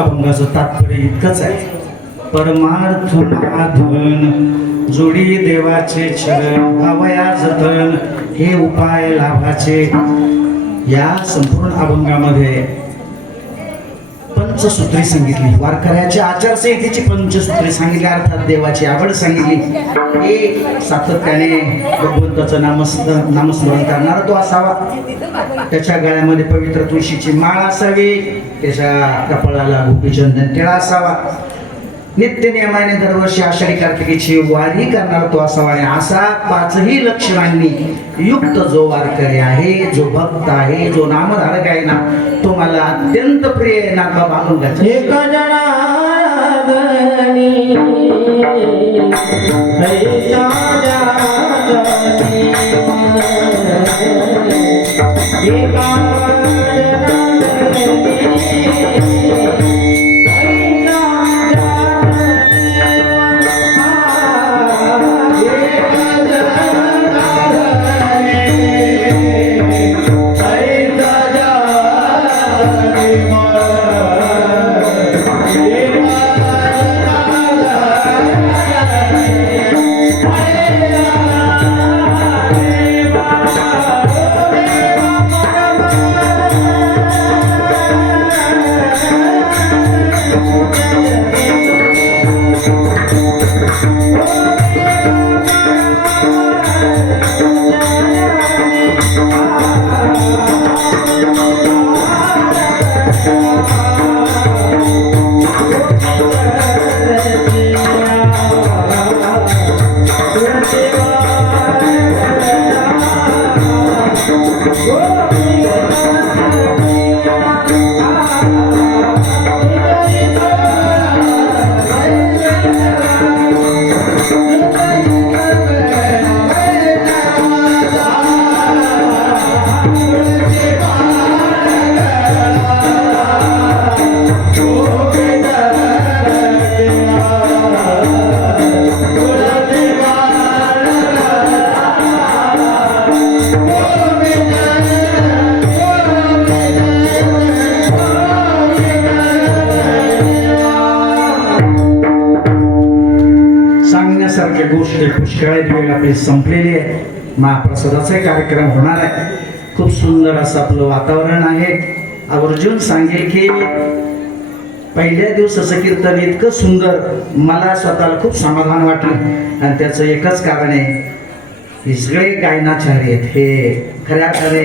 अभंगाचं तात्पर्य इतकंच आहे. परमार्थ माधवन जोडी देवाचे चरण अवया जतन हे उपाय लाभाचे. या संपूर्ण अभंगामध्ये पंचसूत्री सांगितली, वारकऱ्याच्या आचारसंहितेची पंचसूत्री सांगितली, अर्थात देवाची आवड सांगितली. हे सातत्याने भगवंताचं नामस्मरण करणारा तो असावा. त्याच्या गळ्यामध्ये पवित्र तुळशीची माळ असावी, त्याच्या कपाळाला गोपीचंदन टिळा असावा, नित्य नियमाने दरवर्षी आषाढी कार्तिकेची वारी करणारा तो असावा. आणि असा पाचही लक्षणांनी युक्त जो वारकरी आहे, जो भक्त आहे, जो नामधारक आहे ना, तो मला अत्यंत प्रिय आहे. नाथ बाबा अभंगाचा एक जनार्दनी ऐसा जागनी एका गोष्ट पुष्कळ वेळ आपली संपलेली आहे. महाप्रसादाचा कार्यक्रम होणार आहे. खूप सुंदर असं आपलं वातावरण आहे. आवर्जून सांगेल की पहिल्या दिवसाचं कीर्तन इतकं सुंदर, मला स्वतःला खूप समाधान वाटलं. आणि त्याचं एकच कारण आहे, हे सगळे गायनाचार्य आहेत. हे खऱ्या अर्थाने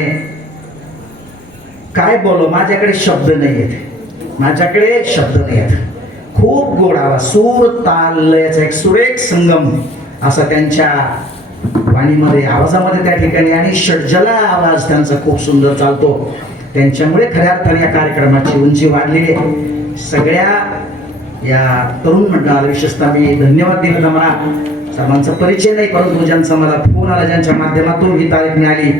काय बोलो, माझ्याकडे शब्द नाही आहेत, माझ्याकडे शब्द नाही आहेत. खूप गोड आवाज, सूर ताल लयाचा एक सुरेख संगम असा त्यांच्या वाणीमध्ये, आवाजामध्ये त्या ठिकाणी, आणि षड्जला आवाज त्यांचा खूप सुंदर चालतो. त्यांच्यामुळे खऱ्या अर्थाने या कार्यक्रमाची उंची वाढलेली आहे. सगळ्या या तरुण मंडळाला विशेषतः मी धन्यवाद दिला. मला सर्वांचा परिचय नाही, परंतु ज्यांचा मला फोन आला, ज्यांच्या माध्यमातून ही तारीख मिळाली,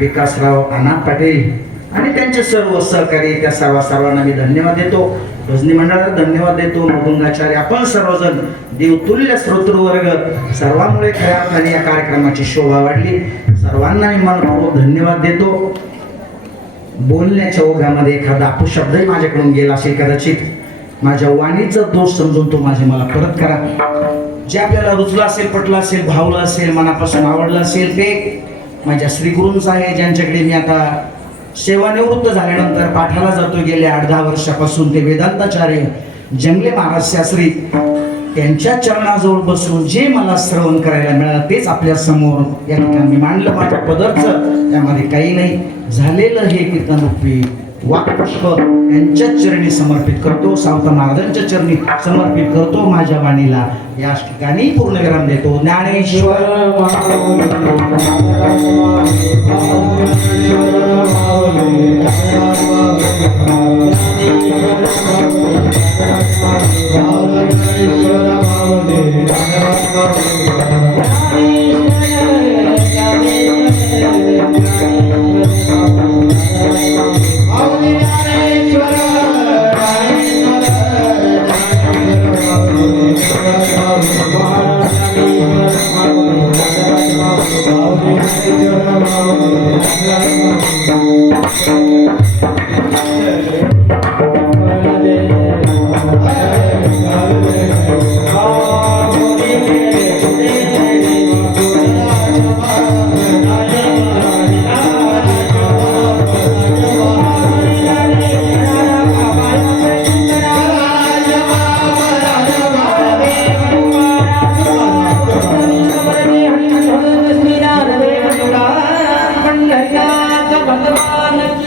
विकासराव अनाथ पाटील आणि त्यांचे सर्व सहकारी, त्या सर्वांना मी धन्यवाद देतो. भजनी मंडळाला धन्यवाद देतो. मृदुंगाचार्य, आपण सर्वजण देवतुल्य श्रोतृवर्ग, सर्वांमुळे खऱ्या अर्थाने या कार्यक्रमाची शोभा वाढली. सर्वांना मी मनपूर्वक धन्यवाद देतो. बोलण्याच्या ओघामध्ये एखादा अपशब्दही माझ्याकडून गेला असेल, कदाचित माझ्या वाणीचा दोष समजून तो मला परत करा. जे आपल्याला रुचलं असेल, पटलं असेल, भावलं असेल, मनापासून आवडलं असेल, ते माझ्या श्रीगुरूंचं आहे, ज्यांच्याकडे मी आता सेवानिवृत्त झाल्यानंतर पाठाला जातो. गेल्या 8-10 वर्षापासून ते वेदांताचार्य जंगले महाराज शास्त्री, त्यांच्या चरणाजवळ बसून जे मला श्रवण करायला मिळालं तेच आपल्या समोर या ठिकाणी मांडलं. माझ्या पदरचं त्यामध्ये काही नाही. झालेलं हे कीर्तन रूपी वाक्पुष्प यांच्या चरणी समर्पित करतो, सावता महाराजांच्या चरणी समर्पित करतो. माझ्या वाणीला या ठिकाणी पूर्णविराम देतो. ज्ञानेश्वर Hare भगवान